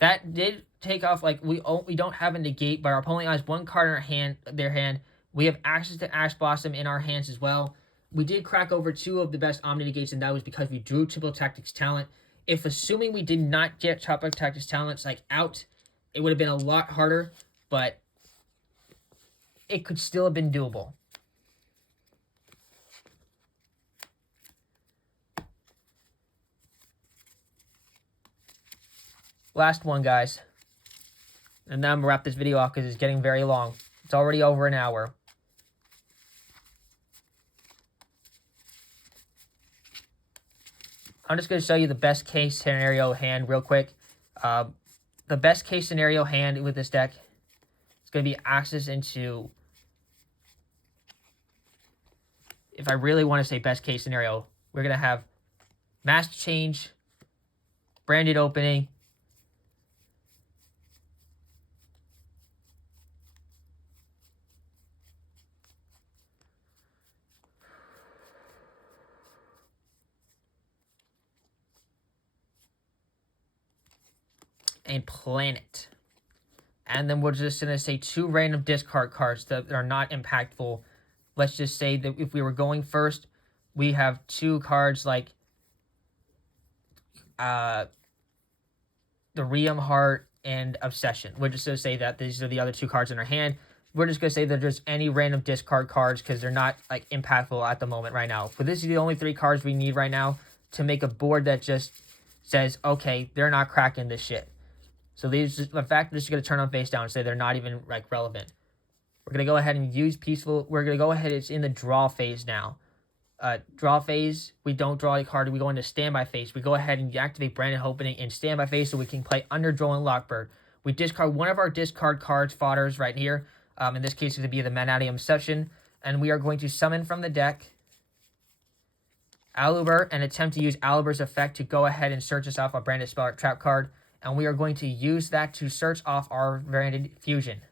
That did take off, we don't have a negate, but our opponent has 1 card in their hand. We have access to Ash Blossom in our hands as well. We did crack over 2 of the best Omni Negates, and that was because we drew Triple Tactics Talent. If assuming we did not get Triple Tactics Talents out, it would have been a lot harder, but it could still have been doable. Last one, guys. And then I'm going to wrap this video off because it's getting very long. It's already over an hour. I'm just going to show you the best case scenario hand real quick. The best case scenario hand with this deck is going to be access into, if I really want to say best case scenario, we're going to have Mask Change, Branded Opening, and Planet. And then we're just going to say 2 random discard cards that are not impactful. Let's just say that if we were going first, we have 2 cards like the Riem Heart and Obsession. We're just going to say that these are the other 2 cards in our hand. We're just going to say that there's any random discard cards because they're not impactful at the moment right now. But this is the only 3 cards we need right now to make a board that just says, okay, they're not cracking this shit. So these, the fact that this is going to turn on face down and say they're not even relevant. We're going to go ahead and use Peaceful. We're going to go ahead. It's in the draw phase now. Draw phase, we don't draw a card. We go into standby phase. We go ahead and activate Branded Opening in standby phase so we can play Underdraw and Lockbird. We discard one of our discard cards, fodders, right here. In this case, it's going to be the Manadium Deck. And we are going to summon from the deck Albaz and attempt to use Albaz's effect to go ahead and search us off a Branded Spell Trap card. And we are going to use that to search off our Branded Fusion.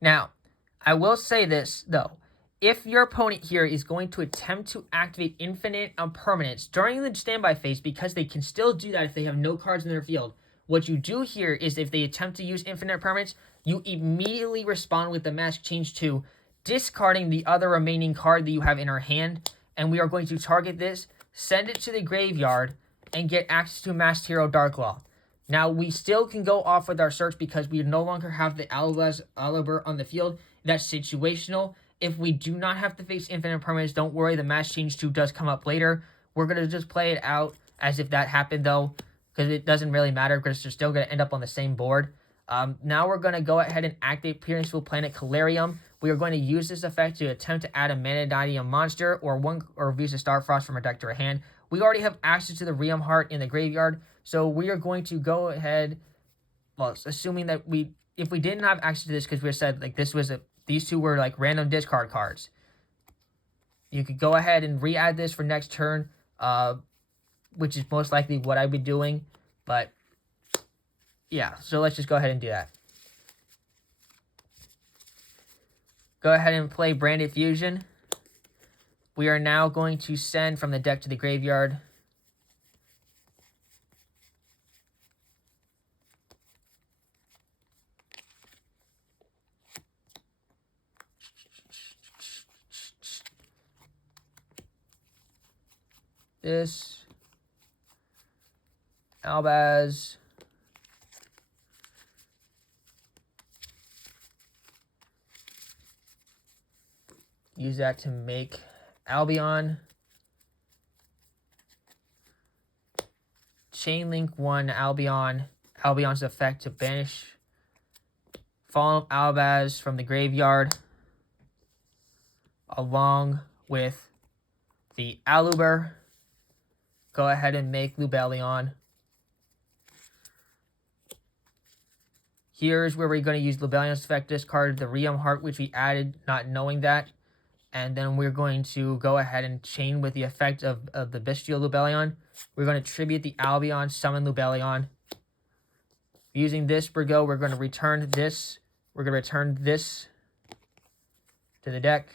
Now, I will say this, though. If your opponent here is going to attempt to activate infinite permanents during the standby phase, because they can still do that if they have no cards in their field, what you do here is if they attempt to use infinite permanents, you immediately respond with the Mask Change 2, discarding the other remaining card that you have in our hand, and we are going to target this, send it to the graveyard, and get access to Masked Hero Darklaw. Now, we still can go off with our search because we no longer have the albaz on the field. That's situational. If we do not have to face infinite permanents, don't worry, the Mask Change 2 does come up later. We're going to just play it out as if that happened, though, because it doesn't really matter because they're still going to end up on the same board. Now we're going to go ahead and activate Petersfield Planet Calarium. We are going to use this effect to attempt to add a Mannadium monster or use a Starfrost from our deck to our hand. We already have access to the Realm Heart in the graveyard, so we are going to go ahead, well, assuming that if we didn't have access to this because we said like these two were like random discard cards, you could go ahead and re-add this for next turn, which is most likely what I'd be doing, but yeah, so let's just go ahead and do that. Go ahead and play Branded Fusion. We are now going to send from the deck to the graveyard. This. Albaz. Use that to make Albion. Chainlink 1 Albion. Albion's effect to banish Fallen Albaz from the graveyard, along with the Aluber. Go ahead and make Lubellion. Here's where we're going to use Lubellion's effect, discard the Realm Heart, which we added not knowing that. And then we're going to go ahead and chain with the effect of the Bestial Lubellion. We're going to tribute the Albion, summon Lubellion. Using this, we're going to return this. We're going to return this to the deck.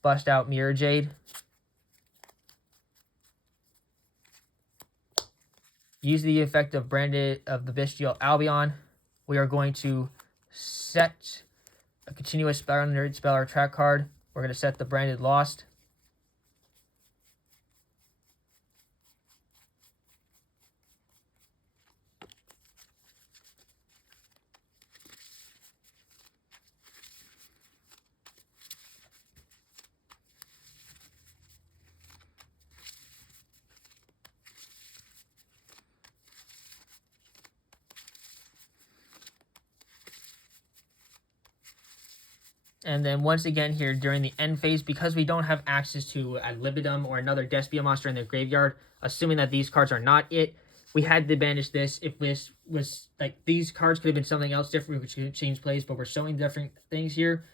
Bust out Mirror Jade. Use the effect of the Bestial Albion. We are going to set a continuous spell on the spell or track card. We're going to set the Branded Lost. And then once again here during the end phase, because we don't have access to a Libidum or another Despia monster in their graveyard, assuming that these cards are not it, we had to banish this. If this was, like, these cards could have been something else different, which could change plays, but we're showing different things here.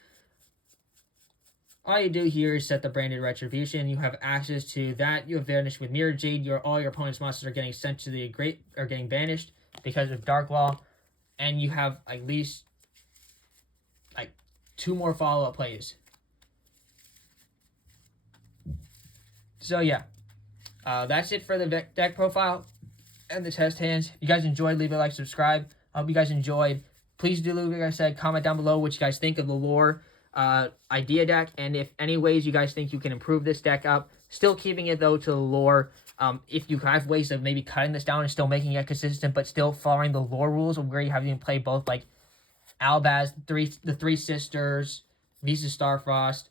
All you do here is set the Branded Retribution. You have access to that. You have banished with Mirror Jade. All your opponent's monsters are getting sent to the are getting banished because of Darklaw. And you have at least, like, 2 more follow-up plays. So yeah, that's it for the deck profile and the test hands. If you guys enjoyed, leave a like, subscribe. I hope you guys enjoyed. Please do, like I said, comment down below what you guys think of the lore idea deck, and if any ways you guys think you can improve this deck up. Still keeping it though to the lore. If you have ways of maybe cutting this down and still making it consistent, but still following the lore rules of where you have even play both, like Albaz, the three sisters, Visa Starfrost.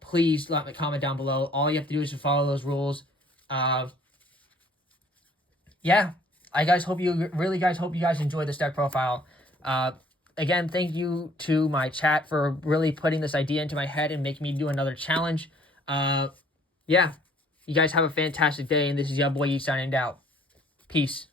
Please let me comment down below. All you have to do is to follow those rules. Yeah, I hope you guys enjoyed this deck profile. Again, thank you to my chat for really putting this idea into my head and making me do another challenge. Yeah, you guys have a fantastic day, and this is your boy signing out. Peace.